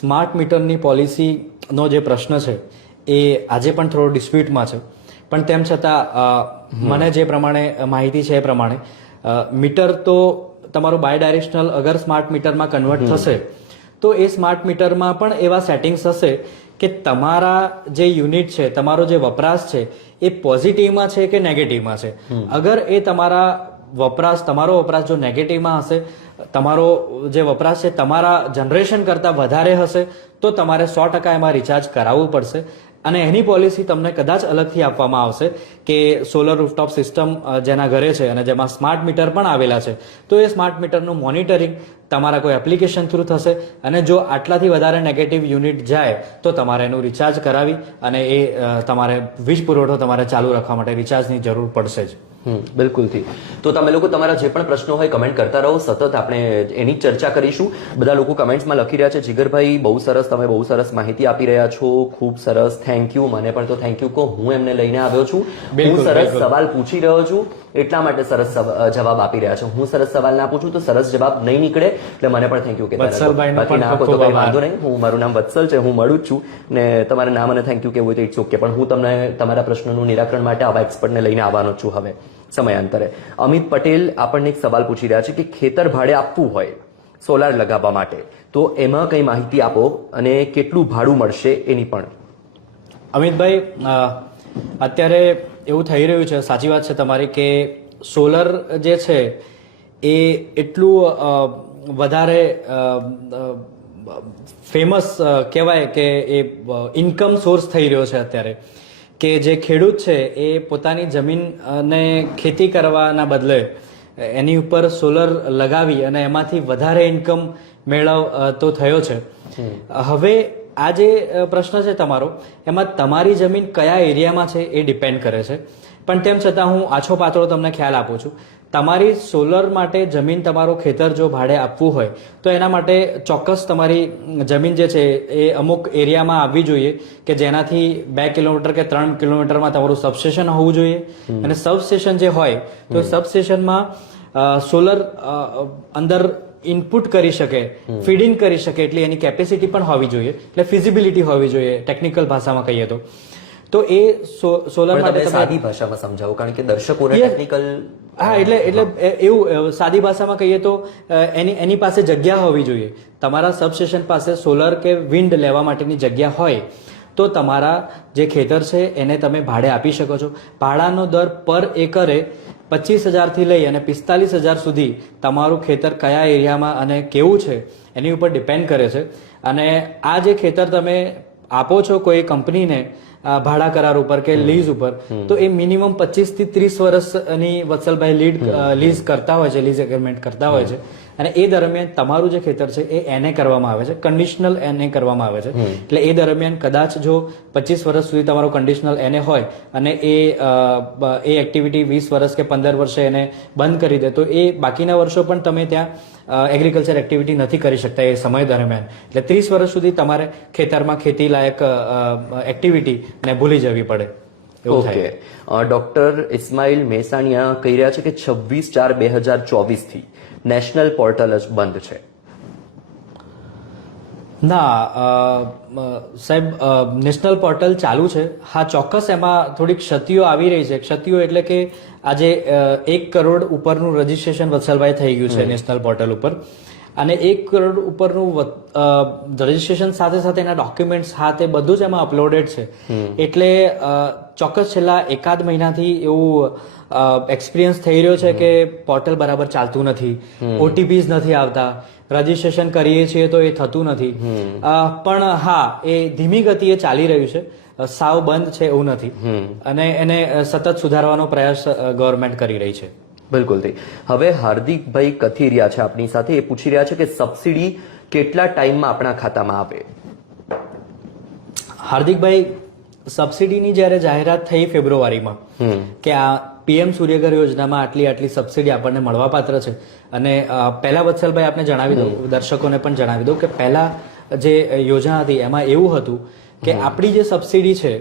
સ્માર્ટ મીટરની પોલિસીનો જે પ્રશ્ન છે એ આજે પણ થોડો ડિસ્પ્યુટમાં છે, પણ તેમ છતાં મને જે પ્રમાણે માહિતી છે એ પ્રમાણે મીટર તો તમારું બાય ડાયરેક્શનલ અગર સ્માર્ટ મીટરમાં કન્વર્ટ થશે તો એ સ્માર્ટ મીટરમાં પણ એવા સેટિંગ્સ હશે કે તમારા જે યુનિટ છે, તમારો જે વપરાશ છે એ પોઝિટિવમાં છે કે નેગેટિવમાં છે. અગર એ તમારો વપરાશ જો નેગેટિવમાં હશે, તમારો જે વપરાશ છે તમારા જનરેશન કરતાં વધારે હશે તો તમારે 100% એમાં રિચાર્જ કરાવવું પડશે. અને એની પોલિસી તમને કદાચ અલગથી આપવામાં આવશે કે સોલર રૂફટોપ સિસ્ટમ જેના ઘરે છે અને જેમાં સ્માર્ટ મીટર પણ આવેલા છે, તો એ સ્માર્ટ મીટરનું મોનિટરિંગ તમારા કોઈ એપ્લિકેશન થ્રુ થશે અને જો આટલાથી વધારે નેગેટિવ યુનિટ જાય તો તમારે એનું રિચાર્જ કરાવી અને એ તમારે વીજ પુરવઠો તમારે ચાલુ રાખવા માટે રિચાર્જની જરૂર પડશે જ. બિલકુલથી. તો તમે લોકો તમારા જે પણ પ્રશ્નો હોય કમેન્ટ કરતા રહો, સતત આપણે એની ચર્ચા કરીશું. બધા લોકો કમેન્ટ્સમાં લખી રહ્યા છે, જીગરભાઈ બહુ સરસ, તમે બહુ સરસ માહિતી આપી રહ્યા છો, ખૂબ સરસ, થેન્ક યુ. મને પણ તો થેન્ક યુ કહો, હું એમને લઈને આવ્યો છું, હું સરસ સવાલ પૂછી રહ્યો છું એટલા માટે સરસ જવાબ આપી રહ્યા છો. હું સરસ સવાલ ના પૂછું તો સરસ જવાબ નહીં નીકળે, એટલે મને પણ થેન્ક યુ કે બાકી ના આપો તો કઈ વાંધો નહીં. હું મારું નામ વત્સલ છે, હું મળું જ છું ને તમારે નામ અને થેન્ક યુ કેવું હોય તો ઇટ્સ ઓકે, પણ હું તમને તમારા પ્રશ્નોનું નિરાકરણ માટે આવા એક્સપર્ટને લઈને આવવાનો છું હવે સમયાંતરે. અમિત પટેલ આપણને એક સવાલ પૂછી રહ્યા છે કે ખેતર ભાડે આપવું હોય સોલાર લગાવવા માટે તો એમાં કઈ માહિતી આપો અને કેટલું ભાડું મળશે એની પણ. અમિતભાઈ, અત્યારે એવું થઈ રહ્યું છે, સાચી વાત છે તમારી, કે સોલર જે છે એ એટલું વધારે ફેમસ કહેવાય કે એ ઇન્કમ સોર્સ થઈ રહ્યો છે અત્યારે, કે જે ખેડૂત છે એ પોતાની જમીનને ખેતી કરવાના બદલે એની ઉપર સોલર લગાવી અને એમાંથી વધારે ઇન્કમ મેળવતો થયો છે. હવે આ જે પ્રશ્ન છે તમારો, એમાં તમારી જમીન કયા એરિયામાં છે એ ડિપેન્ડ કરે છે, પણ તેમ છતાં હું આછો પાતળો તમને ખ્યાલ આપું છું. તમારી સોલર માટે જમીન, તમારું ખેતર જો ભાડે આપવું હોય તો એના માટે ચોક્કસ તમારી જમીન જે છે એ અમુક એરિયામાં આવવી જોઈએ કે જેનાથી 2 કિલોમીટર કે 3 કિલોમીટરમાં તમારું સબસ્ટેશન હોવું જોઈએ. અને સબસ્ટેશન જે હોય તો સબસ્ટેશનમાં સોલર અંદર ઇનપુટ કરી શકે, ફીડિંગ કરી શકે એટલી એની કેપેસિટી પણ હોવી જોઈએ, એટલે ફિઝિબિલિટી હોવી જોઈએ ટેકનિકલ ભાષામાં કહીએ તો. તો એ સોલર માટે સાદી ભાષામાં સમજાવો, કારણ કે દર્શકોને ટેકનિકલ. હા, એટલે એવું સાદી ભાષામાં કહીએ તો એની પાસે જગ્યા હોવી જોઈએ. તમારા સબસ્ટેશન પાસે સોલર કે વિન્ડ લેવા માટેની જગ્યા હોય તો તમારા જે ખેતર છે એને તમે ભાડે આપી શકો છો. ભાડાનો દર પર એકરે 25,000 થી લઈ અને 45,000 સુધી તમારું ખેતર કયા એરિયામાં અને કેવું છે એની ઉપર ડિપેન્ડ કરે છે. અને આ જે ખેતર તમે આપો છો કોઈ કંપનીને ભાડા કરાર ઉપર કે લીઝ ઉપર, તો એ મિનિમમ 25 થી 30 વર્ષની વત્સલભાઈ લીઝ કરતા હોય છે, લીઝ એગ્રીમેન્ટ કરતા હોય છે. અને એ દરમિયાન તમારું જે ખેતર છે એ એને કરવામાં આવે છે, કન્ડિશનલ એને કરવામાં આવે છે. એટલે એ દરમિયાન કદાચ જો 25 વર્ષ સુધી તમારો કન્ડિશનલ એને હોય અને એ એક્ટિવિટી 20 વર્ષ કે 15 વર્ષે એને બંધ કરી દે તો એ બાકીના વર્ષો પણ તમે ત્યાં એગ્રીકલ્ચર એક્ટિવિટી નથી કરી શકતા એ સમય દરમિયાન. એટલે 30 વર્ષ સુધી તમારે ખેતરમાં ખેતી લાયક એક્ટિવિટી ને ભૂલી જવી પડે. ઓકે. ડોક્ટર ઇસ્માઇલ મેસાણીયા કહી રહ્યા છે કે 26/4/2024 થી નેશનલ પોર્ટલ જ બંધ છે. ના સાહેબ, નેશનલ પોર્ટલ ચાલુ છે. હા, ચોક્કસ એમાં થોડીક ક્ષતિઓ આવી રહી છે. ક્ષતિઓ એટલે કે આજે 1 કરોડ ઉપરનું રજીસ્ટ્રેશન વત્સલભાઈ થઈ ગયું છે નેશનલ પોર્ટલ ઉપર, અને 1 કરોડ ઉપરનું રજીસ્ટ્રેશન સાથે સાથે એના ડોક્યુમેન્ટ્સ હાથે બધું જ એમાં અપલોડેડ છે. એટલે ચોક્કસ છેલ્લા એકાદ મહિનાથી એવું એક્સપિરિયન્સ થઈ રહ્યો છે કે પોર્ટલ બરાબર ચાલતું નથી, ઓટીપીઝ નથી આવતા, રજીસ્ટ્રેશન કરીએ છીએ તો એ થતું નથી. પણ હા, એ ધીમી ગતિએ ચાલી રહ્યું છે, સાવ બંધ છે એવું નથી, અને એને સતત સુધારવાનો પ્રયાસ ગવર્મેન્ટ કરી રહી છે. બિલકુલ. હવે હાર્દિકભાઈ કથિરિયા છે આપણી સાથે, એ પૂછી રહ્યા છે કે સબસિડી કેટલા ટાઈમમાં આપણા ખાતામાં આવે? હાર્દિકભાઈ, સબસિડીની જ્યારે જાહેરાત થઈ ફેબ્રુઆરીમાં કે આ પીએમ સૂર્યઘર યોજનામાં આટલી સબસિડી આપણને મળવાપાત્ર છે અને પહેલા વત્સલભાઈ આપને જણાવી દઉં, દર્શકોને પણ જણાવી દઉં કે પહેલા જે યોજના હતી એમાં એવું હતું કે આપણી જે સબસિડી છે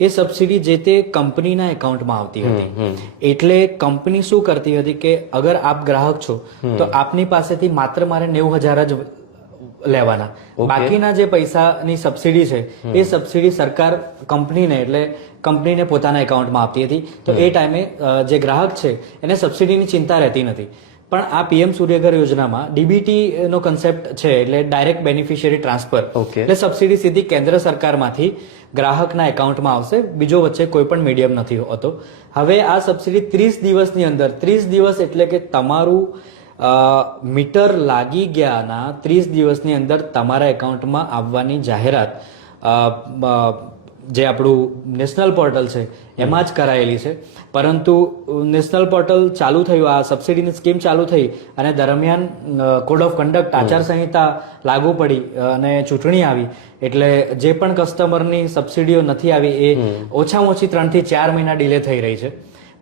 એ સબસિડી જે તે કંપનીના એકાઉન્ટમાં આવતી હતી. એટલે કંપની શું કરતી હતી કે અગર આપ ગ્રાહક છો તો આપની પાસેથી માત્ર મારે 90,000 જ લેવાના, બાકીના જે પૈસાની સબસિડી છે એ સબસિડી સરકાર કંપનીને પોતાના એકાઉન્ટમાં આપતી હતી. તો એ ટાઈમે જે ગ્રાહક છે એને સબસિડીની ચિંતા રહેતી નથી. પણ આ પીએમ સૂર્યઘર યોજનામાં ડીબીટી નો કન્સેપ્ટ છે, એટલે ડાયરેક્ટ બેનિફિશિયરી ટ્રાન્સફર. એટલે સબસિડી સીધી કેન્દ્ર સરકારમાંથી ગ્રાહકના એકાઉન્ટમાં આવશે, બીજો વચ્ચે કોઈ પણ મીડિયમ નથી હોતો. હવે આ સબસિડી 30 દિવસની અંદર, 30 દિવસ એટલે કે તમારું મીટર લાગી ગયાના 30 દિવસની અંદર તમારા એકાઉન્ટમાં આવવાની જાહેરાત જે આપણું નેશનલ પોર્ટલ છે એમાં જ કરાયેલી છે. પરંતુ નેશનલ પોર્ટલ ચાલુ થયું, આ સબસિડીની સ્કીમ ચાલુ થઈ અને દરમિયાન કોડ ઓફ કન્ડક્ટ આચારસંહિતા લાગુ પડી અને ચૂંટણી આવી, એટલે જે પણ કસ્ટમરની સબસિડીઓ નથી આવી એ ઓછામાં ઓછી 3 થી 4 મહિના ડિલે થઈ રહી છે.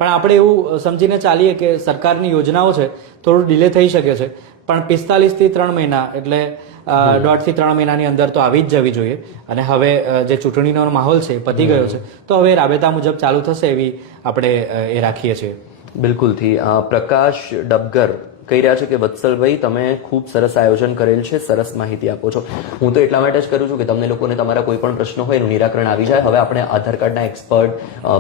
પણ આપણે એવું સમજીને ચાલીએ કે સરકારની યોજનાઓ છે, થોડું ડિલે થઈ શકે છે, પણ 45 થી 3 મહિના એટલે 1.5 થી 3 મહિનાની અંદર તો આવી જ જવી જોઈએ. અને હવે જે ચૂંટણીનો માહોલ છે પતી ગયો છે, તો હવે રાબેતા મુજબ ચાલુ થશે એવી આપણે એ રાખીએ છીએ. બિલકુલથી. પ્રકાશ ડબગર કહી રહ્યા છે કે વત્સલભાઈ તમે ખૂબ સરસ આયોજન કરેલ છે, સરસ માહિતી આપો છો. હું તો એટલા માટે જ કરું છું કે તમને લોકોને તમારા કોઈ પણ પ્રશ્નો હોય એનું નિરાકરણ આવી જાય. હવે આપણે આધાર કાર્ડના એક્સપર્ટ,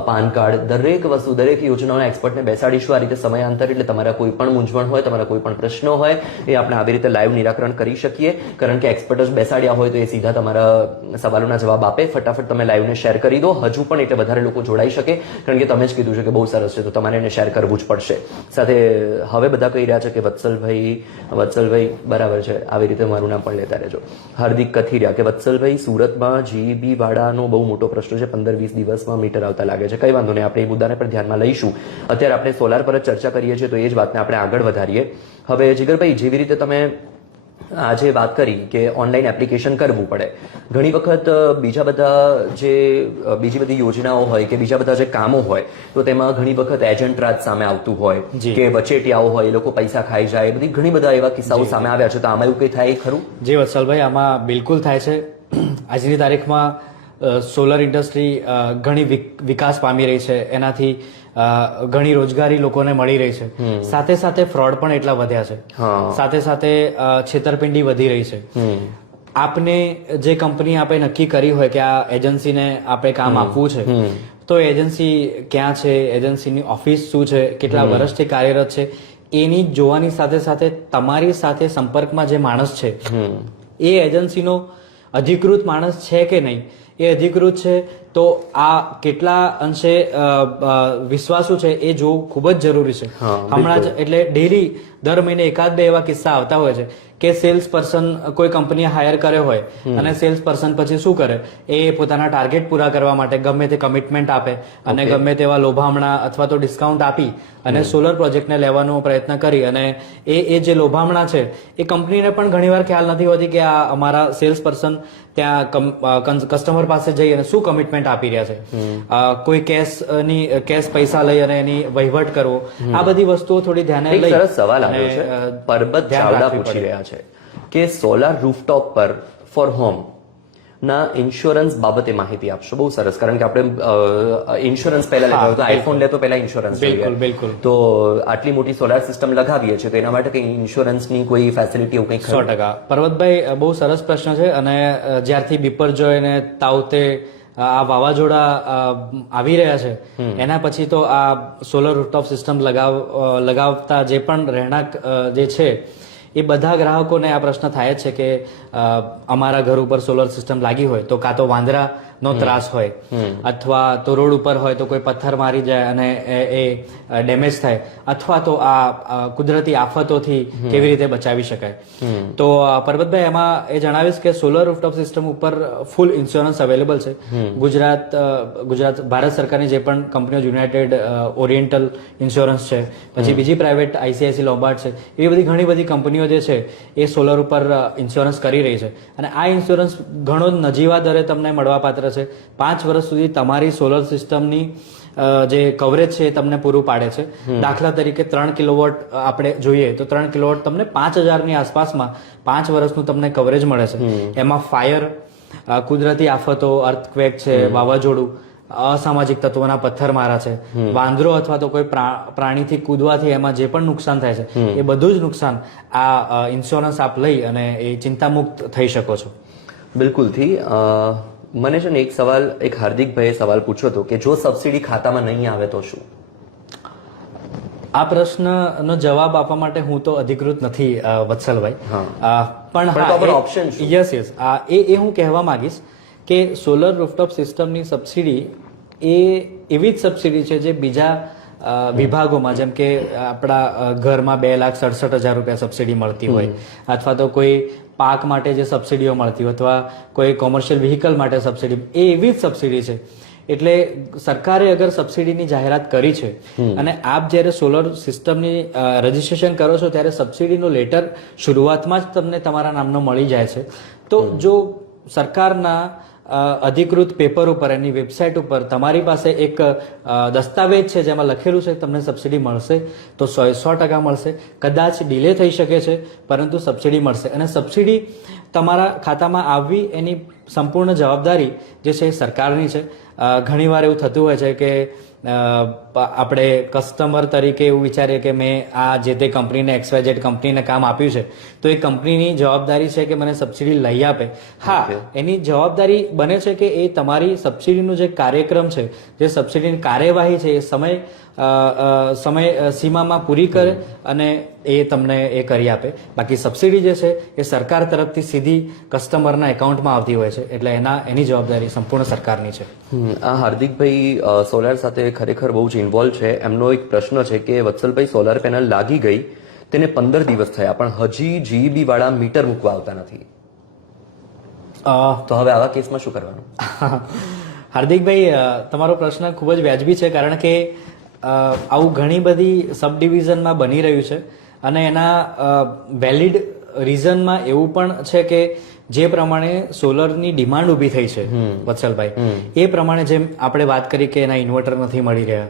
પાન કાર્ડ, દરેક વસ્તુ, દરેક યોજનાઓના એક્સપર્ટને બેસાડીશું આ રીતે સમયાંતરે. એટલે તમારા કોઈ પણ મૂંઝવણ હોય, તમારા કોઈ પણ પ્રશ્નો હોય એ આપણે આવી રીતે લાઈવ નિરાકરણ કરી શકીએ. કારણ કે એક્સપર્ટ જ બેસાડ્યા હોય તો એ સીધા તમારા સવાલોના જવાબ આપે. ફટાફટ તમે લાઈવને શેર કરી દો, હજુ પણ એટલે વધારે લોકો જોડાઈ શકે. કારણ કે તમે જ કીધું છે કે બહુ સરસ છે, તો તમારે એને શેર કરવું જ પડશે. સાથે હવે બધા કહી રહ્યા છે કે વત્સલભાઈ બરાબર છે, આવી રીતે મારું નામ પણ લેતા રહેજો. હાર્દિક કથિરિયા કે વત્સલભાઈ સુરતમાં જીબી વાળાનો બહુ મોટો પ્રશ્ન છે, 15-20 દિવસમાં મીટર આવતા લાગે છે. કઈ વાંધો નહીં, આપણે એ મુદ્દાને પણ ધ્યાનમાં લઈશું. અત્યારે આપણે સોલાર પર જ ચર્ચા કરીએ છીએ, તો એ જ વાતને આપણે આગળ વધારીએ. હવે જીગરભાઈ, જેવી રીતે તમે આજે વાત કરી કે ઓનલાઈન એપ્લિકેશન કરવું પડે, ઘણી વખત બીજી બધી યોજનાઓ હોય કે બીજા બધા જે કામો હોય તો તેમાં ઘણી વખત એજન્ટ રાજ સામે આવતું હોય કે વચેટિયાઓ હોય, એ લોકો પૈસા ખાઈ જાય, બધી ઘણી બધા એવા કિસ્સાઓ સામે આવ્યા છે. તો આમાં એવું કંઈ થાય ખરું? જી વત્સલભાઈ, આમાં બિલકુલ થાય છે. આજની તારીખમાં સોલર ઇન્ડસ્ટ્રી ઘણી વિકાસ પામી રહી છે, એનાથી ઘણી રોજગારી લોકોને મળી રહી છે. સાથે સાથે ફ્રોડ પણ એટલા વધ્યા છે, સાથે સાથે છેતરપિંડી વધી રહી છે. આપને જે કંપની આપણે નક્કી કરી હોય કે આ એજન્સીને આપણે કામ આપવું છે, તો એજન્સી ક્યાં છે, એજન્સીની ઓફિસ શું છે, કેટલા વર્ષથી કાર્યરત છે, એની જોવાની સાથે સાથે તમારી સાથે સંપર્કમાં જે માણસ છે એ એજન્સીનો અધિકૃત માણસ છે કે નહીં, એ અધિકૃત છે તો આ કેટલા અંશે વિશ્વાસુ છે એ જોવું ખૂબ જ જરૂરી છે. હમણાં જ એટલે ડેલી દર મહિને 1-2 એવા કિસ્સા આવતા હોય છે કે સેલ્સ પર્સન કોઈ કંપનીએ હાયર કર્યો હોય અને સેલ્સ પર્સન પછી શું કરે, એ પોતાના ટાર્ગેટ પૂરા કરવા માટે ગમે તે કમિટમેન્ટ આપે અને ગમે તેવા લોભામણા અથવા તો ડિસ્કાઉન્ટ આપી અને સોલર પ્રોજેક્ટને લેવાનો પ્રયત્ન કરી અને એ જે લોભામણા છે એ કંપનીને પણ ઘણીવાર ખ્યાલ નથી હોતી કે આ અમારા સેલ્સ પર્સન ત્યાં કસ્ટમર પાસે જઈ અને શું કમિટમેન્ટ આપી રહ્યા છે. કોઈ કેશ પૈસા લઈ અને એની વહીવટ કરવો, આ બધી વસ્તુઓ થોડી ધ્યાને લઈ. સરસ સવાલ આવ્યો છે, પરબત ચાવડા પૂછી રહ્યા છે કે સોલાર રૂફટોપ પર ફોર હોમ ના ઇન્સ્યોરન્સ બાબતે માહિતી આપશો. બહુ સરસ, કારણ કે આપણે ઇન્સ્યોરન્સ પહેલા લેતા હોય તો આઈફોન લેતો પહેલા ઇન્સ્યોરન્સ જોઈએ. બિલકુલ. તો આટલી મોટી સોલાર સિસ્ટમ લગાવીએ છીએ તો એના માટે કઈ ઇન્સ્યોરન્સની કોઈ ફેસિલિટી એવું કંઈ? 100%. પરબતભાઈ, બહુ સરસ પ્રશ્ન છે. અને જ્યારથી બિપરજોય અને તાવતે આ વાવાઝોડા આવી રહ્યા છે એના પછી તો આ સોલર રૂફટોપ સિસ્ટમ લગાવતા જે પણ રહેણાંક જે છે એ બધા ગ્રાહકોને આ પ્રશ્ન થાય જ છે કે અમારા ઘર ઉપર સોલર સિસ્ટમ લાગી હોય તો કાં તો વાંદરાનો ત્રાસ હોય અથવા તો રોડ ઉપર હોય તો કોઈ પથ્થર મારી જાય અને એ ડેમેજ થાય, અથવા તો આ કુદરતી આફતોથી કેવી રીતે બચાવી શકાય. તો પરબતભાઈ, એમાં એ જણાવીશ કે સોલર રૂફટોપ સિસ્ટમ ઉપર ફૂલ ઇન્સ્યોરન્સ અવેલેબલ છે. ગુજરાત ભારત સરકારની જે પણ કંપનીઓ, યુનાઇટેડ ઓરિએન્ટલ ઇન્સ્યોરન્સ છે, પછી બીજી પ્રાઇવેટ ICICI લોમ્બાર્ડ છે, એવી બધી ઘણી બધી કંપનીઓ જે છે એ સોલર ઉપર ઇન્સ્યોરન્સ કરી રહી છે. અને આ ઇન્સ્યોરન્સ ઘણો નજીવા દરે તમને મળવાપાત્ર પાત્ર છે. 5 વર્ષ સુધી તમારી સોલર સિસ્ટમની જે કવરેજ છે એ તમને પૂરું પાડે છે. દાખલા તરીકે 3 કિલોવોટ આપણે જોઈએ તો 3 કિલોવોટ તમને 5000 ની આસપાસમાં 5 વર્ષનું તમને કવરેજ મળે છે. એમાં ફાયર, કુદરતી આફતો, અર્થક્વેક છે, વાવાઝોડું, અસામાજિક તત્વોના પથ્થરમારા છે, વાંદરો અથવા તો કોઈ પ્રાણીથી કૂદવાથી એમાં જે પણ નુકસાન થાય છે એ બધું જ નુકસાન આ ઇન્સ્યોરન્સ આપ લઈ અને એ ચિંતામુક્ત થઈ શકો છો. બિલકુલથી મને છે ને એક હાર્દિકભાઈએ સવાલ પૂછ્યો હતો કે જો સબસિડી ખાતામાં નહીં આવે તો શું? આ પ્રશ્નનો જવાબ આપવા માટે હું તો અધિકૃત નથી વત્સલભાઈ, પણ ઓપ્શન યસ એ હું કહેવા માંગીશ કે સોલર રૂફટોપ સિસ્ટમની સબસિડી એ એવી જ સબસિડી છે જે બીજા વિભાગોમાં, જેમ કે આપણા ઘરમાં 2,67,000 રૂપિયા સબસિડી મળતી હોય, અથવા તો કોઈ પાક માટે જે સબસિડીઓ મળતી હોય, અથવા કોઈ કોમર્શિયલ વ્હીકલ માટે સબસિડી, એ એવી જ સબસિડી છે. એટલે સરકારે અગર સબસિડીની જાહેરાત કરી છે અને આપ જ્યારે સોલર સિસ્ટમની રજીસ્ટ્રેશન કરો છો ત્યારે સબસિડીનો લેટર શરૂઆતમાં જ તમને તમારા નામનો મળી જાય છે. તો જો સરકારના અધિકૃત પેપર ઉપર, એની વેબસાઇટ ઉપર તમારી પાસે એક દસ્તાવેજ છે જેમાં લખેલું છે તમને સબસિડી મળશે તો 100% મળશે. કદાચ ડિલે થઈ શકે છે પરંતુ સબસિડી મળશે, અને સબસિડી તમારા ખાતામાં આવવી એની સંપૂર્ણ જવાબદારી જે છે એ સરકારની છે. ઘણીવાર એવું થતું હોય છે કે આપણે કસ્ટમર તરીકે એવું વિચારીએ કે મેં આ જે તે કંપનીને XYZ કંપનીને કામ આપ્યું છે તો એ કંપનીની જવાબદારી છે કે મને સબસિડી લઈ આપે. હા, એની જવાબદારી બને છે કે એ તમારી સબસિડીનું જે કાર્યક્રમ છે, જે સબસિડીની કાર્યવાહી છે, એ સમય સીમામાં પૂરી કરે અને એ તમને એ કરી આપે. બાકી સબસિડી જે છે એ સરકાર તરફથી સીધી કસ્ટમરના એકાઉન્ટમાં આવતી હોય છે, એટલે એની જવાબદારી સંપૂર્ણ સરકારની છે. આ હાર્દિકભાઈ સોલાર સાથે ખરેખર બહુ જ ઇન્વોલ્વ છે. એમનો એક પ્રશ્ન છે કે વત્સલભાઈ, સોલાર પેનલ લાગી ગઈ, તેને 15 દિવસ થયા પણ હજી GEB વાળા મીટર મૂકવા આવતા નથી, તો હવે આવા કેસમાં શું કરવાનું? હાર્દિકભાઈ, તમારો પ્રશ્ન ખૂબ જ વ્યાજબી છે, કારણ કે આવું ઘણી બધી સબ ડિવિઝનમાં બની રહ્યું છે અને એના વેલિડ રીઝનમાં એવું પણ છે કે જે પ્રમાણે સોલરની ડિમાન્ડ ઊભી થઈ છે વત્સલભાઈ, એ પ્રમાણે જેમ આપણે વાત કરી કે એના ઇન્વર્ટર નથી મળી રહ્યા,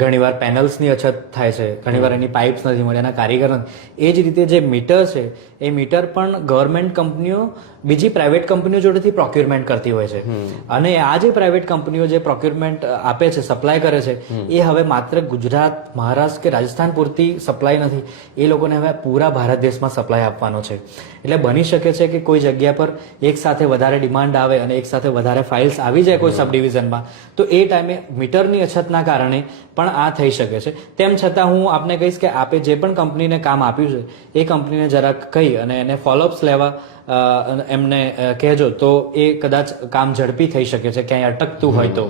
ઘણીવાર પેનલ્સની અછત થાય છે, ઘણીવાર એની પાઇપ્સ નથી મળી, એના કારીગર નથી. એ જ રીતે જે મીટર છે એ મીટર પણ ગવર્મેન્ટ કંપનીઓ બીજી પ્રાઇવેટ કંપનીઓ જોડેથી પ્રોક્યુરમેન્ટ કરતી હોય છે, અને આ જે પ્રાઇવેટ કંપનીઓ જે પ્રોક્યુરમેન્ટ આપે છે, સપ્લાય કરે છે, એ હવે માત્ર ગુજરાત, મહારાષ્ટ્ર કે રાજસ્થાન પૂરતી સપ્લાય નથી, એ લોકોને હવે પૂરા ભારત દેશમાં સપ્લાય આપવાનો છે. એટલે બની શકે છે કે કોઈ જગ્યા પર એક સાથે વધારે ડિમાન્ડ આવે અને એક સાથે વધારે ફાઇલ્સ આવી જાય કોઈ સબ ડિવિઝનમાં, તો એ ટાઈમે મીટરની અછતના કારણે પણ આ થઈ શકે છે. તેમ છતાં હું આપને કહીશ કે આપે જે પણ કંપનીને કામ આપ્યું છે એ કંપનીને જરાક કહી અને એને ફોલોઅપ્સ લેવા એમને કહેજો તો એ કદાચ કામ ઝડપી થઈ શકે છે ક્યાંય અટકતું હોય તો.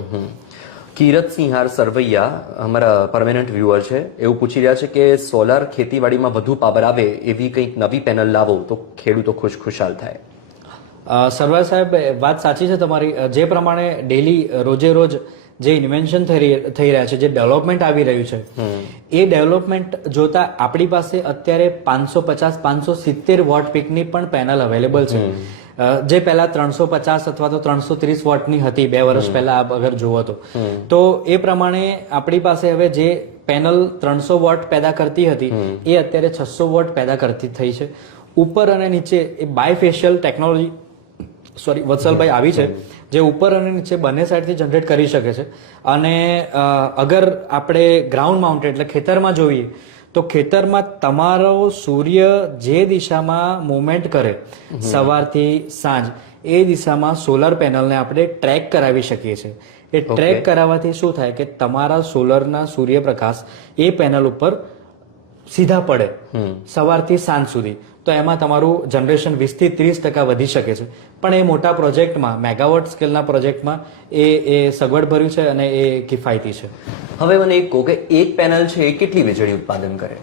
કિરતસિંહાર સરવૈયા અમારા પરમેનન્ટ વ્યુઅર છે, એવું પૂછી રહ્યા છે કે સોલાર ખેતીવાડીમાં વધુ પાવર આવે એવી કંઈક નવી પેનલ લાવો તો ખેડૂતો ખુશાલ થાય. સરવાર સાહેબ, વાત સાચી છે તમારી. જે પ્રમાણે ડેલી રોજે રોજ જે ઇન્વેન્શન થઈ રહ્યા છે, જે ડેવલપમેન્ટ આવી રહ્યું છે, એ ડેવલપમેન્ટ જોતા આપણી પાસે અત્યારે 550-570 વોટ પીકની પણ પેનલ અવેલેબલ છે, જે પહેલા 350 અથવા તો 330 વોટની હતી 2 વર્ષ પહેલા અગર જુઓ તો એ પ્રમાણે આપણી પાસે હવે જે પેનલ 300 વોટ પેદા કરતી હતી એ અત્યારે 600 વોટ પેદા કરતી થઈ છે. ઉપર અને નીચે એ બાયફેશિયલ ટેકનોલોજી વત્સલભાઈ આવી છે, જે ઉપર અને નીચે બંને સાઈડથી જનરેટ કરી શકે છે. અને અગર આપણે ગ્રાઉન્ડ માઉન્ટેડ એટલે ખેતરમાં જોઈએ તો ખેતરમાં તમારો સૂર્ય જે દિશામાં મૂવમેન્ટ કરે સવારથી સાંજ, એ દિશામાં સોલર પેનલને આપણે ટ્રેક કરાવી શકીએ છીએ. એ ટ્રેક કરાવવાથી શું થાય કે તમારા સોલરના સૂર્યપ્રકાશ એ પેનલ ઉપર સીધા પડે સવારથી સાંજ સુધી, તો એમાં તમારું જનરેશન 20 થી 30% વધી શકે છે. પણ એ મોટા પ્રોજેક્ટમાં, મેગાવોટ સ્કેલના પ્રોજેક્ટમાં એ સગવડ ભર્યું છે અને એ કિફાયતી છે. હવે મને એક કહો કે એક પેનલ છે એ કેટલી વીજળી ઉત્પાદન કરે?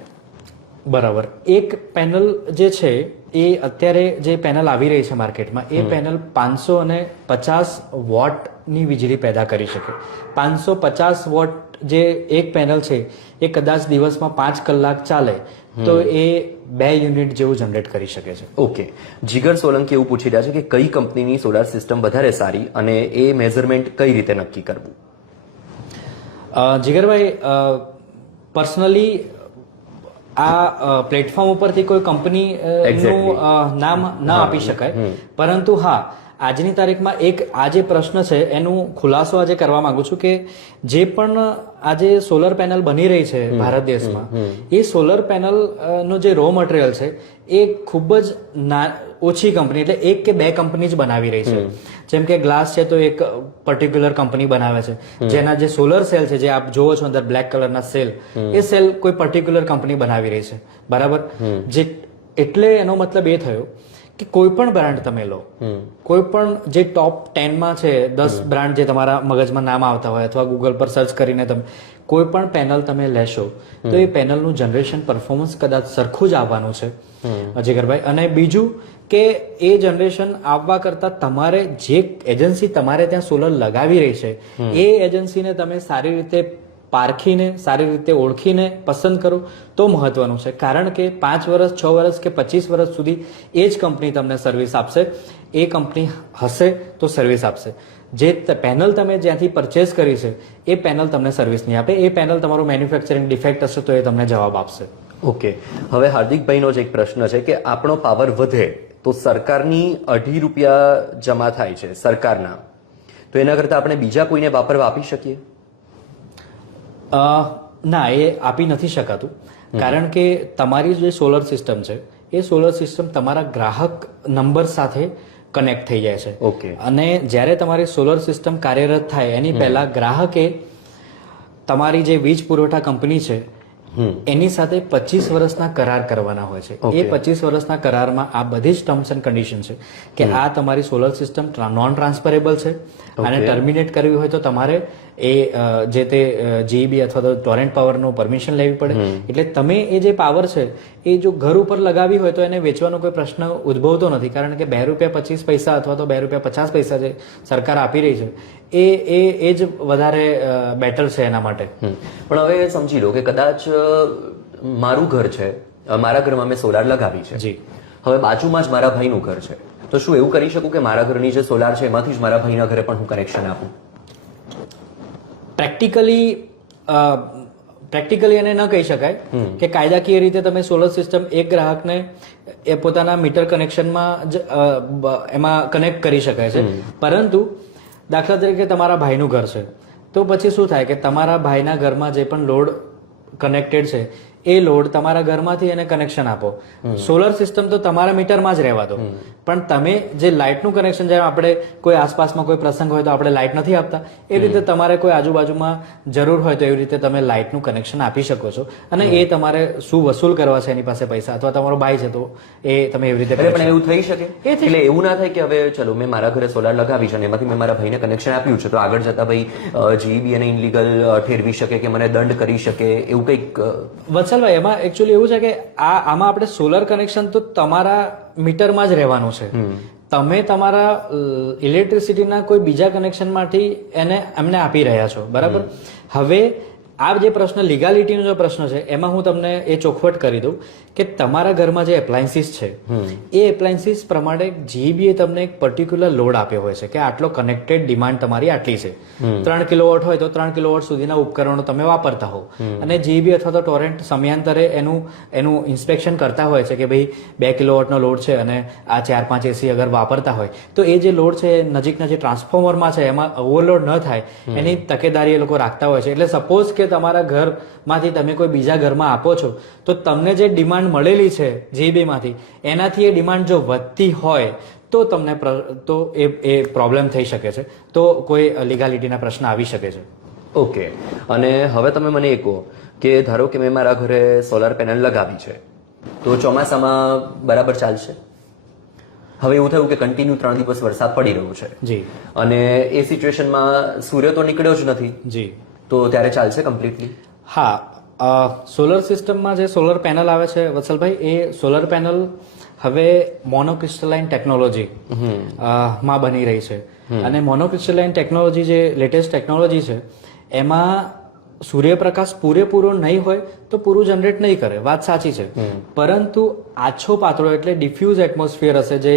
બરાબર, એક પેનલ જે છે એ અત્યારે જે પેનલ આવી રહી છે માર્કેટમાં, એ પેનલ 550 વોટની વીજળી પેદા કરી શકે. 550 વોટ જે એક પેનલ છે એ કદાચ દિવસમાં 5 કલાક ચાલે તો એ 2 યુનિટ જેવું જનરેટ કરી શકે છે. ઓકે, જીગર સોલંકી એવું પૂછી રહ્યા છે કે કઈ કંપનીની સોલાર સિસ્ટમ વધારે સારી અને એ મેઝરમેન્ટ કઈ રીતે નક્કી કરવું? જીગરભાઈ, પર્સનલી આ પ્લેટફોર્મ ઉપરથી કોઈ કંપની નું નામ ના આપી શકાય, પરંતુ હા, આજની તારીખમાં એક આ જે પ્રશ્ન છે એનું ખુલાસો આજે કરવા માંગુ છું કે જે પણ આજે સોલર પેનલ બની રહી છે ભારત દેશમાં, એ સોલર પેનલ નો જે રો મટીરિયલ છે એ ખૂબ જ ઓછી કંપની, એટલે 1 કે 2 કંપની જ બનાવી રહી છે. જેમ કે ગ્લાસ છે તો એક પર્ટિક્યુલર કંપની બનાવે છે, જેના જે સોલર સેલ છે જે આપ જોવો છો અંદર બ્લેક કલરના સેલ, એ સેલ કોઈ પર્ટિક્યુલર કંપની બનાવી રહી છે, બરાબર? જે એટલે એનો મતલબ એ થયો કે કોઈ પણ બ્રાન્ડ તમે લો, કોઈ પણ જે ટોપ 10 માં છે 10 બ્રાન્ડ જે તમારા મગજમાં નામ આવતા હોય, અથવા ગૂગલ પર સર્ચ કરીને તમે કોઈ પણ પેનલ તમે લેશો તો એ પેનલનું જનરેશન પરફોર્મન્સ કદાચ સરખું જ આવવાનું છે જીગરભાઈ. અને બીજું કે એ જનરેશન આવવા કરતા તમારે જે એજન્સી તમારે ત્યાં સોલર લગાવી રહી છે એ એજન્સીને તમે સારી રીતે પારખીને, સારી રીતે ઓળખીને પસંદ કરો તો મહત્વનું છે. કારણ કે 5 વર્ષ, 6 વર્ષ કે 25 વર્ષ સુધી એ જ કંપની તમને સર્વિસ આપશે. એ કંપની હશે તો સર્વિસ આપશે. જે પેનલ તમે જ્યાંથી પરચેસ કરી છે એ પેનલ તમને સર્વિસ નહીં આપે. એ પેનલ તમારું મેન્યુફેક્ચરિંગ ડિફેક્ટ હશે તો એ તમને જવાબ આપશે. ઓકે, હવે હાર્દિકભાઈનો જ એક પ્રશ્ન છે કે આપણો પાવર વધે તો સરકારની ₹2.5 જમા થાય છે સરકારના, તો એના કરતા આપણે બીજા કોઈને વાપરવા આપી શકીએ? ના, એ આપી નથી શકાતું. કારણ કે તમારી જે સોલર સિસ્ટમ છે એ સોલર સિસ્ટમ તમારા ગ્રાહક નંબર સાથે કનેક્ટ થઈ જાય છે. ઓકે. અને જ્યારે તમારી સોલર સિસ્ટમ કાર્યરત થાય એની પહેલા ગ્રાહકે તમારી જે વીજ પુરવઠા કંપની છે એની સાથે 25 વર્ષના કરાર કરવાના હોય છે. એ 25 વર્ષના કરારમાં આ બધી જ ટર્મ્સ એન્ડ કન્ડિશન છે કે આ તમારી સોલર સિસ્ટમ નોન ટ્રાન્સફરેબલ છે, અને ટર્મિનેટ કરવી હોય તો તમારે એ જે તે જીઈબી અથવા તો ટોરેન્ટ પાવરનું પરમિશન લેવી પડે. એટલે તમે એ જે પાવર છે એ જો ઘર ઉપર લગાવી હોય તો એને વેચવાનો કોઈ પ્રશ્ન ઉદ્ભવતો નથી, કારણ કે ₹2.25 અથવા તો ₹2.50 જે સરકાર આપી રહી છે એ જ વધારે બેટર છે એના માટે. પણ હવે સમજી લો કે કદાચ મારું ઘર છે, મારા ઘરમાં મેં સોલાર લગાવી છે, જી, હવે બાજુમાં જ મારા ભાઈનું ઘર છે, તો શું એવું કરી શકું કે મારા ઘરની જે સોલાર છે એમાંથી જ મારા ભાઈના ઘરે પણ હું કનેક્શન આપું? પ્રેક્ટિકલી એને ન કહી શકાય કે કાયદાકીય રીતે તમે સોલર સિસ્ટમ એક ગ્રાહકને એ પોતાના મીટર કનેક્શનમાં જ એમાં કનેક્ટ કરી શકાય છે. પરંતુ દાખલા તરીકે તમારા ભાઈનું ઘર છે તો પછી શું થાય કે તમારા ભાઈના ઘરમાં જે પણ લોડ કનેક્ટેડ છે એ લોડ તમારા ઘરમાંથી એને કનેક્શન આપો. સોલર સિસ્ટમ તો તમારા મીટરમાં જ રહેવા દો, પણ તમે જે લાઇટનું કનેક્શન, જેમ આપણે કોઈ આસપાસમાં કોઈ પ્રસંગ હોય તો આપણે લાઇટ નથી આપતા, એ રીતે તમારે કોઈ આજુબાજુમાં જરૂર હોય તો એવી રીતે તમે લાઇટનું કનેક્શન આપી શકો છો. અને એ તમારે શું વસૂલ કરવા છે એની પાસે પૈસા, અથવા તમારો ભાઈ છે તો એ તમે એવી રીતે. પણ એવું થઈ શકે એટલે એવું ના થાય કે હવે ચલો મેં મારા ઘરે સોલાર લગાવી છે અને એમાંથી મેં મારા ભાઈને કનેક્શન આપ્યું છે તો આગળ જતા ભાઈ જીઈબી અને ઇનલીગલ ઠેરવી શકે કે મને દંડ કરી શકે, એવું કંઈક? વત્સલભાઈ, એમાં એકચ્યુઅલી એવું છે કે આમાં આપણે સોલર કનેક્શન તો તમારા મીટરમાં જ રહેવાનું છે. તમે તમારા ઇલેક્ટ્રિસિટીના કોઈ બીજા કનેક્શનમાંથી એમને આપી રહ્યા છો, બરાબર? હવે આ જે પ્રશ્ન લીગાલિટીનો જે પ્રશ્ન છે એમાં હું તમને એ ચોખવટ કરી દઉં કે તમારા ઘરમાં જે એપ્લાયન્સીસ છે એ એપ્લાયન્સીસ પ્રમાણે જીઈબીએ તમને એક પર્ટિક્યુલર લોડ આપ્યો હોય છે કે આટલો કનેક્ટેડ ડિમાન્ડ તમારી આટલી છે. 3 કિલોવોટ હોય તો 3 કિલોવોટ સુધીના ઉપકરણો તમે વાપરતા હો, અને જીઈબી અથવા તો ટોરેન્ટ સમયાંતરે એનું ઇન્સ્પેક્શન કરતા હોય છે કે ભાઈ 2 કિલોવોટનો લોડ છે અને આ 4-5 એસી અગર વાપરતા હોય તો એ જે લોડ છે નજીકના જે ટ્રાન્સફોર્મરમાં છે એમાં ઓવરલોડ ન થાય એની તકેદારી એ લોકો રાખતા હોય છે. એટલે સપોઝ કે તમારા ઘરમાંથી તમે કોઈ બીજા ઘરમાં આપો છો તો તમને જે ડિમાન્ડ મળેલી છે જીઈબી માંથી એનાથી એ ડિમાન્ડ જો વધતી હોય તો તમને તો એ પ્રોબ્લેમ થઈ શકે છે, તો કોઈ લીગાલિટીના પ્રશ્ન આવી શકે છે. ઓકે, અને હવે તમે મને એ કહો કે ધારો કે મેં મારા ઘરે સોલાર પેનલ લગાવી છે તો ચોમાસામાં બરાબર ચાલશે? હવે એવું થયું કે કન્ટિન્યુ 3 દિવસ વરસાદ પડી રહ્યો છે જી, અને એ સિચ્યુએશનમાં સૂર્ય તો નીકળ્યો જ નથી જી, તો ત્યારે ચાલશે કમ્પ્લીટલી? હા, સોલર સિસ્ટમમાં જે સોલર પેનલ આવે છે વત્સલભાઈ, એ સોલર પેનલ હવે મોનોક્રિસ્ટલાઇન ટેકનોલોજી માં બની રહી છે. અને મોનોક્રિસ્ટલાઇન ટેકનોલોજી જે લેટેસ્ટ ટેકનોલોજી છે એમાં સૂર્યપ્રકાશ પૂરેપૂરો નહીં હોય તો પૂરું જનરેટ નહીં કરે, વાત સાચી છે. પરંતુ આછો પાતળો એટલે ડિફ્યુઝ એટમોસ્ફિયર હશે, જે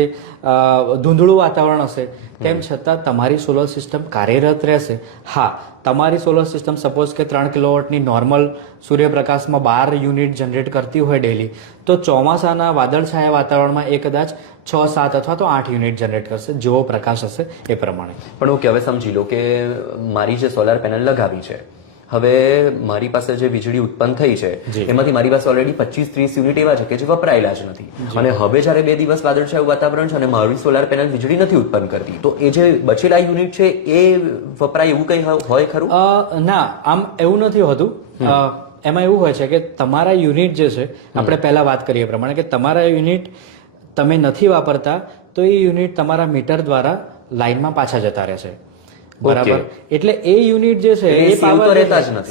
ધૂંધળું વાતાવરણ હશે, તેમ છતાં તમારી સોલર સિસ્ટમ કાર્યરત રહેશે. હા, તમારી સોલર સિસ્ટમ સપોઝ કે 3 કિલોવોટની નોર્મલ સૂર્યપ્રકાશમાં 12 યુનિટ જનરેટ કરતી હોય ડેલી, તો ચોમાસાના વાદળછાયા વાતાવરણમાં એ કદાચ 6, 7 અથવા તો 8 યુનિટ જનરેટ કરશે, જેવો પ્રકાશ હશે એ પ્રમાણે. પણ ઓકે, હવે સમજી લો કે મારી જે સોલાર પેનલ લગાવી છે, હવે મારી પાસે જે વીજળી ઉત્પન્ન થઈ છે એમાંથી મારી પાસે ઓલરેડી 25-30 યુનિટ એવા છે કે જે વપરાયેલા જ નથી, અને હવે જ્યારે 2 દિવસ વાદળછાયું વાતાવરણ છે અને મારી સોલાર પેનલ વીજળી નથી ઉત્પન્ન કરતી, તો એ જે બચેલા યુનિટ છે એ વપરાય એવું કઈ હોય ખરું? ના, આમ એવું નથી હોતું. એમાં એવું હોય છે કે તમારા યુનિટ જે છે, આપણે પહેલા વાત કરીએ પ્રમાણે કે તમારા યુનિટ તમે નથી વાપરતા તો એ યુનિટ તમારા મીટર દ્વારા લાઈનમાં પાછા જતા રહેશે. બરાબર, એટલે એ યુનિટ જે છે એ પાવર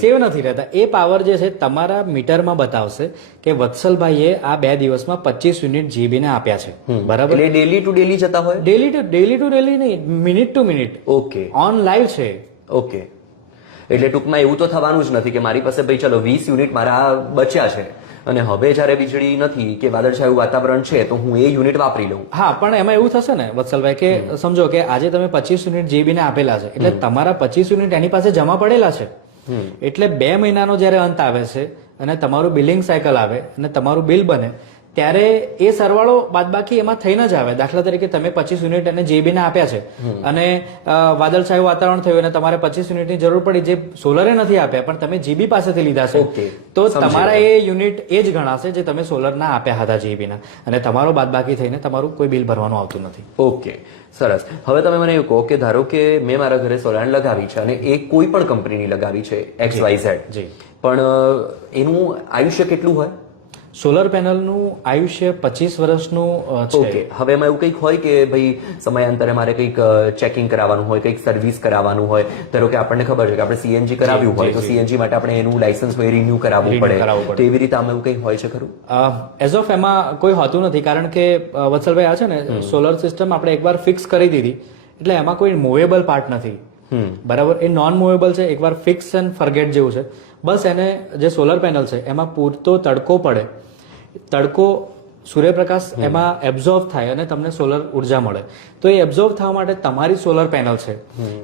સેવ નથી રહેતા. એ પાવર જે છે તમારા મીટરમાં બતાવશે કે વત્સલભાઈએ આ 2 દિવસમાં 25 યુનિટ જીબી ને આપ્યા છે. બરાબર, એટલે ડેલી ટુ ડેલી જતા હોય? ડેલી ટુ ડેલી નહીં, minute two minute. Okay, on live છે. ઓકે, એટલે ટૂંકમાં એવું તો થવાનું જ નથી કે મારી પાસે ભાઈ ચલો 20 યુનિટ મારા બચ્યા છે અને હવે જ્યારે વીજળી નથી કે વાદળછાયું વાતાવરણ છે તો હું એ યુનિટ વાપરી લઉં. હા, પણ એમાં એવું થશે ને વત્સલભાઈ કે સમજો કે આજે તમે 25 યુનિટ જીબી ને આપેલા છે, એટલે તમારા 25 યુનિટ એની પાસે જમા પડેલા છે, એટલે 2 મહિનાનો જ્યારે અંત આવે છે અને તમારું બિલિંગ સાયકલ આવે અને તમારું બિલ બને ત્યારે એ સરવાળો બાદબાકી એમાં થઈને જ આવે. દાખલા તરીકે તમે 25 યુનિટ અને જીબી ને આપ્યા છે અને વાદળછાયું વાતાવરણ થયું અને તમારે 25 યુનિટની જરૂર પડી, જે સોલરે નથી આપ્યા પણ તમે જીબી પાસેથી લીધા છે, તો તમારા એ યુનિટ એ જ ગણાશે જે તમે સોલરના આપ્યા હતા જીબી ના, અને તમારો બાદબાકી થઈને તમારું કોઈ બિલ ભરવાનું આવતું નથી. ઓકે, સરસ. હવે તમે મને એવું કહો કે ધારો કે મેં મારા ઘરે સોલાર લગાવી છે અને એ કોઈ પણ કંપનીની લગાવી છે XYZ, પણ એનું આયુષ્ય કેટલું હોય? સોલર પેનલનું આયુષ્ય 25 વર્ષનું છે. ઓકે, હવે એમાં એવું કંઈક હોય કે ભાઈ સમયાંતરે મારે કંઈક ચેકિંગ કરાવવાનું હોય, કંઈક સર્વિસ કરાવવાનું હોય, ધારો કે આપણને ખબર છે કે આપણે CNG કરાવ્યું હોય તો CNG માટે આપણે એનું લાયસન્સ હોય રિન્યુ કરાવવું પડે, તો એવી રીતે આમાં એવું કંઈક હોય છે ખરું? એઝ ઓફ એમાં કોઈ હોતું નથી, કારણ કે વત્સલભાઈ આ છે ને સોલર સિસ્ટમ આપણે એકવાર ફિક્સ કરી દીધી એટલે એમાં કોઈ મૂવેબલ પાર્ટ નથી. બરાબર, એ નોન મૂવેબલ છે, એકવાર ફિક્સ એન્ડ ફરગેટ જેવું છે. બસ એને જે સોલર પેનલ છે એમાં પૂરતો તડકો પડે, તડકો સૂર્યપ્રકાશ એમાં એબ્ઝોર્બ થાય અને તમને સોલર ઉર્જા મળે, તો એ એબ્ઝોર્બ થવા માટે તમારી સોલર પેનલ છે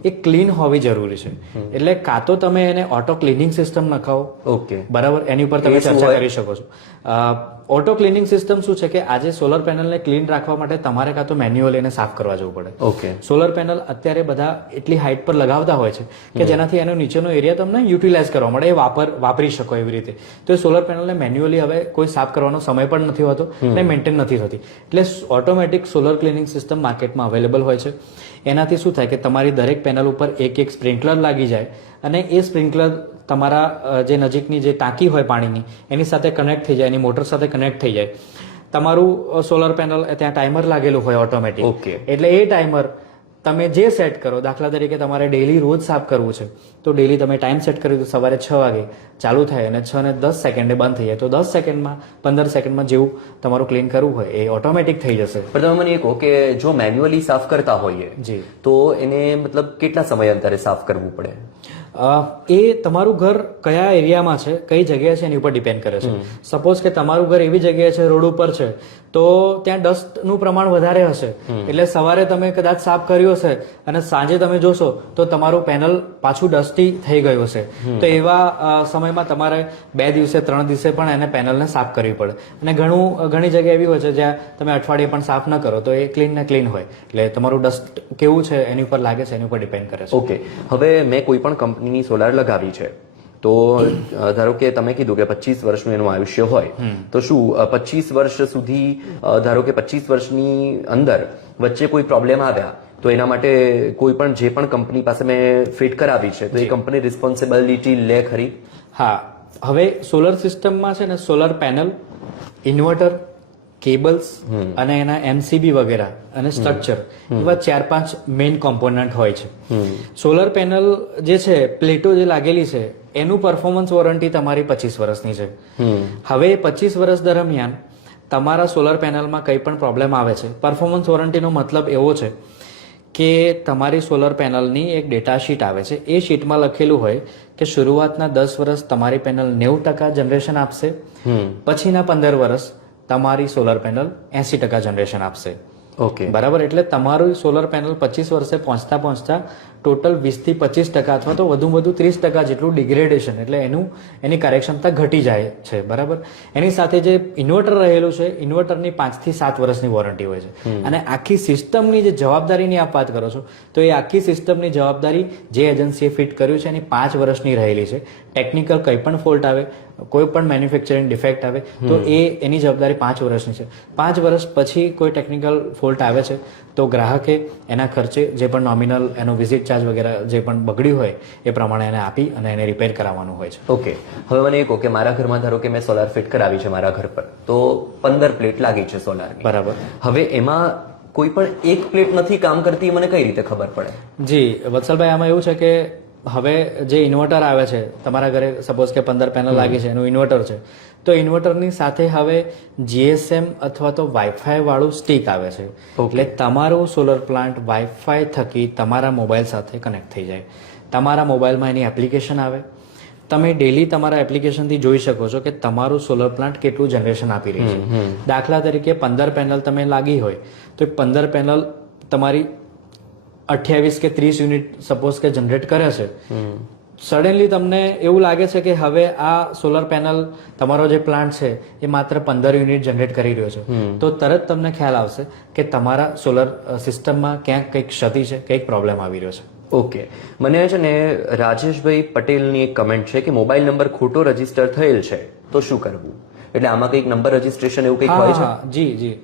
એ ક્લીન હોવી જરૂરી છે. એટલે કાં તો તમે એને ઓટો ક્લિનિંગ સિસ્ટમ નખાવો. ઓકે, બરાબર, એની ઉપર તમે ચર્ચા કરી શકો છો. ઓટો ક્લિનિંગ સિસ્ટમ શું છે કે આજે સોલર પેનલને ક્લીન રાખવા માટે તમારે કાં તો મેન્યુઅલ એને સાફ કરવા જવું પડે. ઓકે, સોલર પેનલ અત્યારે બધા એટલી હાઈટ પર લગાવતા હોય છે કે જેનાથી એનો નીચેનો એરિયા તમને યુટિલાઇઝ કરવા મળે, એ વાપરી શકો એવી રીતે. તો એ સોલર પેનલને મેન્યુઅલી હવે કોઈ સાફ કરવાનો સમય પણ નથી હોતો અને મેન્ટેન નથી થતી, એટલે ઓટોમેટિક સોલર ક્લિનિંગ સિસ્ટમ માર્કેટમાં અવેલેબલ હોય છે. એનાથી શું થાય કે તમારી દરેક પેનલ ઉપર એક સ્પ્રિંકલર લાગી જાય અને એ સ્પ્રિંકલર તમારા જે નજીકની જે ટાંકી હોય પાણીની એની સાથે કનેક્ટ થઈ જાય, એની મોટર સાથે કનેક્ટ થઈ જાય. તમારું સોલર પેનલ ત્યાં ટાઈમર લાગેલું હોય ઓટોમેટિક, એટલે એ ટાઈમર તમે જે સેટ કરો, દાખલા તરીકે તમારે ડેલી રોજ સાફ કરવું છે તો ડેલી તમે ટાઈમ સેટ કરી દો, સવારે 6 વાગે ચાલુ થાય અને 6 ને 10 સેકન્ડે બંધ થઈ જાય, તો 10 સેકન્ડમાં 15 સેકન્ડમાં જેવું તમારું ક્લીન કરવું હોય એ ઓટોમેટિક થઈ જશે. પણ તમે મને એ કહો કે જો મેન્યુઅલી સાફ કરતા હોઈએ તો એને મતલબ કેટલા સમયાંતરે સાફ કરવું પડે? એ તમારું ઘર કયા એરિયામાં છે, કઈ જગ્યાએ છે એની ઉપર ડિપેન્ડ કરે છે. સપોઝ કે તમારું ઘર એવી જગ્યાએ છે રોડ ઉપર છે તો ત્યાં ડસ્ટનું પ્રમાણ વધારે હશે, એટલે સવારે તમે કદાચ સાફ કર્યું હશે અને સાંજે તમે જોશો તો તમારું પેનલ પાછું ડસ્ટી થઈ ગયું હશે, તો એવા સમયમાં તમારે 2 દિવસે 3 દિવસે પણ એને પેનલને સાફ કરવી પડે. અને ઘણી જગ્યા એવી હોય છે જ્યાં તમે અઠવાડિયે પણ સાફ ન કરો તો એ ક્લીન ને ક્લીન હોય, એટલે તમારું ડસ્ટ કેવું છે એની ઉપર લાગે છે એની ઉપર ડિપેન્ડ કરે છે. ઓકે, હવે મેં કોઈ પણ કંપનીની સોલાર લગાવી છે તો ધારો કે તમે કીધું કે 25 વર્ષનું એનું આયુષ્ય હોય, તો શું 25 વર્ષ સુધી, ધારો કે 25 વર્ષની અંદર વચ્ચે કોઈ પ્રોબ્લેમ આવ્યા તો એના માટે કોઈ પણ જે પણ કંપની પાસે મેં ફિટ કરાવી છે તો એ કંપની રિસ્પોન્સિબિલિટી લે ખરી? હા, હવે સોલર સિસ્ટમમાં છે ને સોલર પેનલ, ઇન્વર્ટર, કેબલ્સ અને એના MCB વગેરે અને સ્ટ્રક્ચર, એવા 4-5 મેઇન કોમ્પોનન્ટ હોય છે. સોલર પેનલ જે છે, પ્લેટો જે લાગેલી છે એનું પરફોર્મન્સ વોરંટી તમારી 25 વર્ષની છે. હવે 25 વર્ષ દરમિયાન તમારા સોલર પેનલમાં કંઈ પણ પ્રોબ્લેમ આવે છે, પરફોર્મન્સ વોરંટીનો મતલબ એવો છે કે તમારી સોલર પેનલની એક ડેટા શીટ આવે છે. એ શીટમાં લખેલું હોય કે શરૂઆતના 10 વર્ષ તમારી પેનલ 90% જનરેશન આપશે, પછીના 15 વર્ષ તમારી સોલર પેનલ 80% જનરેશન આપશે. ઓકે, બરાબર. એટલે તમારું સોલર પેનલ 25 વર્ષે પહોંચતા ટોટલ 20 થી 25% અથવા તો વધુ 30% જેટલું ડિગ્રેડેશન એટલે એની કાર્યક્ષમતા ઘટી જાય છે. બરાબર. એની સાથે જે ઇન્વર્ટર રહેલું છે, ઇન્વર્ટરની 5 થી 7 વર્ષની વોરંટી હોય છે. અને આખી સિસ્ટમની જે જવાબદારીની આપ વાત કરો છો, તો એ આખી સિસ્ટમની જવાબદારી જે એજન્સીએ ફિટ કર્યું છે એની 5 વર્ષની રહેલી છે. ટેકનિકલ કંઈ પણ ફોલ્ટ આવે, કોઈ પણ મેન્યુફેક્ચરિંગ ડિફેક્ટ આવે તો એની જવાબદારી 5 વર્ષની છે. 5 વર્ષ પછી કોઈ ટેકનિકલ ફોલ્ટ આવે છે તો ગ્રાહકે એના ખર્ચે જે પણ નોમિનલ એનો વિઝિટ ચાર્જ વગેરે જે પણ બગડ્યું હોય એ પ્રમાણે એને આપી અને એને રિપેર કરાવવાનું હોય છે. ઓકે. હવે મને એ કહો કે મારા ઘરમાં ધારો કે મેં સોલાર ફિટ કરાવી છે મારા ઘર પર, તો 15 પ્લેટ લાગી છે સોલારની. બરાબર. હવે એમાં કોઈ પણ એક પ્લેટ નથી કામ કરતી, એ મને કઈ રીતે ખબર પડે? જી વત્સલભાઈ, આમાં એવું છે કે હવે જે ઇન્વર્ટર આવે છે તમારા ઘરે, સપોઝ કે 15 પેનલ લાગી છે, એનું ઇન્વર્ટર છે, તો ઇન્વર્ટરની સાથે હવે GSM અથવા તો વાઈફાઈ વાળું સ્ટીક આવે છે. એટલે તમારું સોલર પ્લાન્ટ વાઈફાઈ થકી તમારા મોબાઈલ સાથે કનેક્ટ થઈ જાય. તમારા મોબાઈલમાં એની એપ્લિકેશન આવે. તમે ડેલી તમારા એપ્લિકેશનથી જોઈ શકો છો કે તમારું સોલર પ્લાન્ટ કેટલું જનરેશન આપી રહી છે. દાખલા તરીકે 15 પેનલ તમે લાગી હોય તો 15 પેનલ તમારી 28 કે 30 યુનિટ સપોઝ કે જનરેટ કરે છે. સડનલી તમને એવું લાગે છે કે હવે આ સોલર પેનલ તમારો જે પ્લાન્ટ છે એ માત્ર 15 યુનિટ જનરેટ કરી રહ્યો છે, તો તરત તમને ખ્યાલ આવશે કે તમારા સોલર સિસ્ટમમાં ક્યાંક કંઈક ક્ષતિ છે, કંઈક પ્રોબ્લેમ આવી રહ્યો છે. ઓકે. મને છે ને રાજેશભાઈ પટેલની એક કમેન્ટ છે કે મોબાઈલ નંબર ખોટો રજીસ્ટર થયેલ છે તો શું કરવું? એટલે આમાં કંઈક નંબર રજીસ્ટ્રેશન એવું કંઈક હોય છે? જી.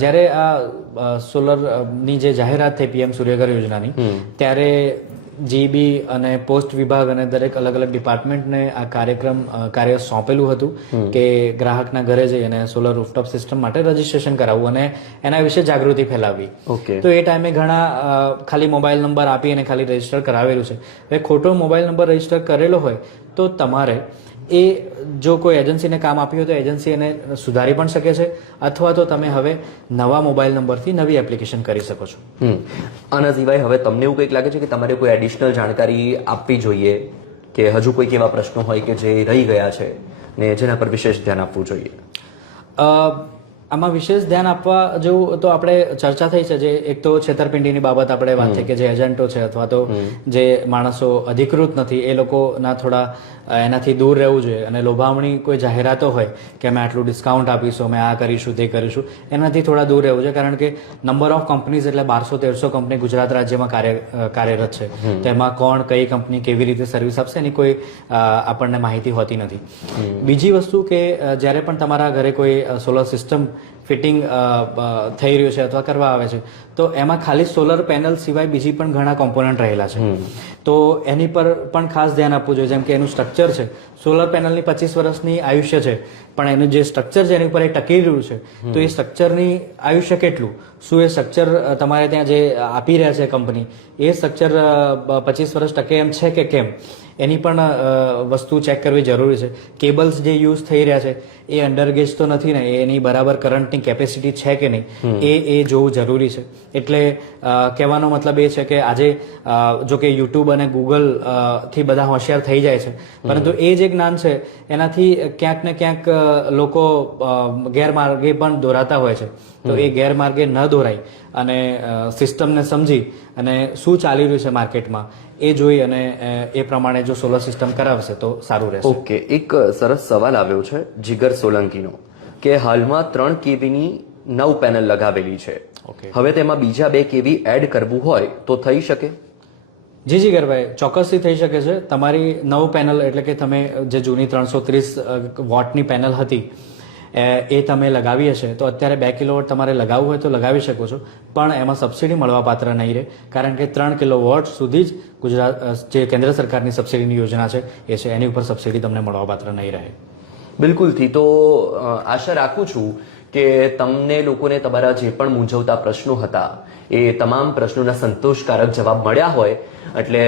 જ્યારે આ સોલર ની જે જાહેરાત થઈ PM સૂર્યઘર યોજનાની, ત્યારે જીબી અને પોસ્ટ વિભાગ અને દરેક અલગ અલગ ડિપાર્ટમેન્ટને આ કાર્ય સોંપેલું હતું કે ગ્રાહકના ઘરે જઈ અને સોલર રૂફટોપ સિસ્ટમ માટે રજીસ્ટ્રેશન કરાવવું અને એના વિશે જાગૃતિ ફેલાવવી. તો એ ટાઈમે ઘણા ખાલી મોબાઈલ નંબર આપી અને ખાલી રજીસ્ટર કરાવેલું છે. હવે ખોટો મોબાઈલ નંબર રજીસ્ટર કરેલો હોય તો તમારે એ જો કોઈ એજન્સીને કામ આપ્યું હોય તો એજન્સી એને સુધારી પણ શકે છે, અથવા તો તમે હવે નવા મોબાઈલ નંબરથી નવી એપ્લિકેશન કરી શકો છો. આના સિવાય હવે તમને એવું કંઈક લાગે છે કે તમારે કોઈ એડિશનલ જાણકારી આપવી જોઈએ, કે હજુ કોઈક એવા પ્રશ્નો હોય કે જે રહી ગયા છે ને જેના પર વિશેષ ધ્યાન આપવું જોઈએ? આમાં વિશેષ ધ્યાન આપવા જેવું તો આપણે ચર્ચા થઈ છે. જે એક તો છેતરપિંડીની બાબત આપણે વાત થઈ કે જે એજન્ટો છે અથવા તો જે માણસો અધિકૃત નથી એ લોકોના થોડા એનાથી દૂર રહેવું જોઈએ. અને લોભામણી કોઈ જાહેરાતો હોય કે અમે આટલું ડિસ્કાઉન્ટ આપીશું, અમે આ કરીશું, તે કરીશું, એનાથી થોડા દૂર રહેવું છે. કારણ કે નંબર ઓફ કંપનીઝ એટલે 1200-1300 કંપની ગુજરાત રાજ્યમાં કાર્યરત છે. તેમાં કોણ કઈ કંપની કેવી રીતે સર્વિસ આપશે એની કોઈ આપણને માહિતી હોતી નથી. બીજી વસ્તુ કે જ્યારે પણ તમારા ઘરે કોઈ સોલર સિસ્ટમ ફિટિંગ થઈ રહ્યું છે અથવા કરવા આવે છે તો એમાં ખાલી સોલર પેનલ સિવાય બીજી પણ ઘણા કોમ્પોનન્ટ રહેલા છે. તો એની પર પણ ખાસ ધ્યાન આપવું જોઈએ. જેમ કે એનું સ્ટ્રક્ચર છે, સોલર પેનલની 25 વર્ષની આયુષ્ય છે, પણ એનું જે સ્ટ્રક્ચર છે એની ઉપર એ ટકી રહ્યું છે, તો એ સ્ટ્રક્ચરની આયુષ્ય કેટલું, શું એ સ્ટ્રક્ચર તમારે ત્યાં જે આપી રહ્યા છે કંપની, એ સ્ટ્રક્ચર 25 વર્ષ ટકે એમ છે કે કેમ, એની પણ વસ્તુ ચેક કરવી જરૂરી છે. કેબલ્સ જે યુઝ થઈ રહ્યા છે એ અંડરગેજ તો નથી ને, એની બરાબર કરંટની કેપેસિટી છે કે નહીં એ જોવું જરૂરી છે. એટલે કહેવાનો મતલબ એ છે કે આજે જો કે યુટ્યુબ અને ગૂગલ થી બધા હોશિયાર થઈ જાય છે, પરંતુ એ જે જ્ઞાન છે એનાથી ક્યાંક ને ક્યાંક લોકો ગેરમાર્ગે પણ દોરાતા હોય છે. તો એ ગેરમાર્ગે ન દોરાય અને સિસ્ટમને સમજી અને શું ચાલી રહ્યું છે માર્કેટમાં એ જોઈ અને એ પ્રમાણે જો સોલર સિસ્ટમ કરાવશે તો સારું રહેશે. ઓકે. એક સરસ સવાલ આવ્યો છે જીગર સોલંકીનો કે હાલમાં 3 kVની 9 પેનલ લગાવેલી છે. હવે તેમાં બીજા 2 kV એડ કરવું હોય તો થઈ શકે? જી જીગરભાઈ, ચોક્કસથી થઈ શકે છે. તમારી 9 પેનલ એટલે કે તમે જે જૂની 330 વોટની પેનલ હતી એ તમે લગાવી હશે તો અત્યારે 2 કિલોવોટ તમારે લગાવવું હોય તો લગાવી શકો છો, પણ એમાં સબસિડી મળવા પાત્ર નહીં રહે. કારણ કે 3 કિલોવોટ સુધી જ ગુજરાત જે કેન્દ્ર સરકારની સબસિડીની યોજના છે એ છે, એની ઉપર સબસિડી તમને મળવા પાત્ર નહીં રહે. બિલકુલથી. તો આશા રાખું છું કે તમને લોકોને તમારા જે પણ મૂંઝવતા પ્રશ્નો હતા એ તમામ પ્રશ્નોના સંતોષકારક જવાબ મળ્યા હોય. એટલે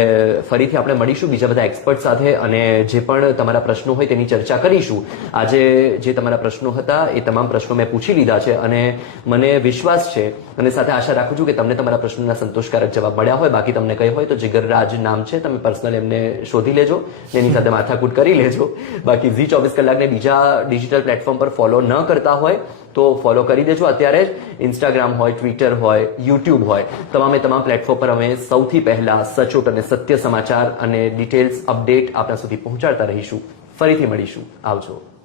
ફરીથી આપણે મળીશું બીજા બધા એક્સપર્ટ સાથે અને જે પણ તમારા પ્રશ્નો હોય તેની ચર્ચા કરીશું. આજે જે તમારા પ્રશ્નો હતા એ તમામ પ્રશ્નો મેં પૂછી લીધા છે અને મને વિશ્વાસ છે અને સાથે આશા રાખું છું કે તમને તમારા પ્રશ્નોના સંતોષકારક જવાબ મળ્યા હોય. બાકી તમને કઈ હોય તો જીગરરાજ નામ છે, તમે પર્સનલ એમને શોધી લેજો, એની સાથે માથાકૂટ કરી લેજો. બાકી ઝી 24 કલાકને બીજા ડિજિટલ પ્લેટફોર્મ પર ફોલો ન કરતા હોય તો ફોલો કરી દેજો અત્યારે જ. ઇન્સ્ટાગ્રામ હોય, ટ્વિટર હોય, યુટ્યુબ હોય, તમામ પ્લેટફોર્મ પર અમે સૌથી પહેલા સચોટ અને સત્ય સમાચાર અને ડિટેલ્સ અપડેટ આપણા સુધી પહોંચાડતા રહીશું. ફરીથી મળીશું. આવજો.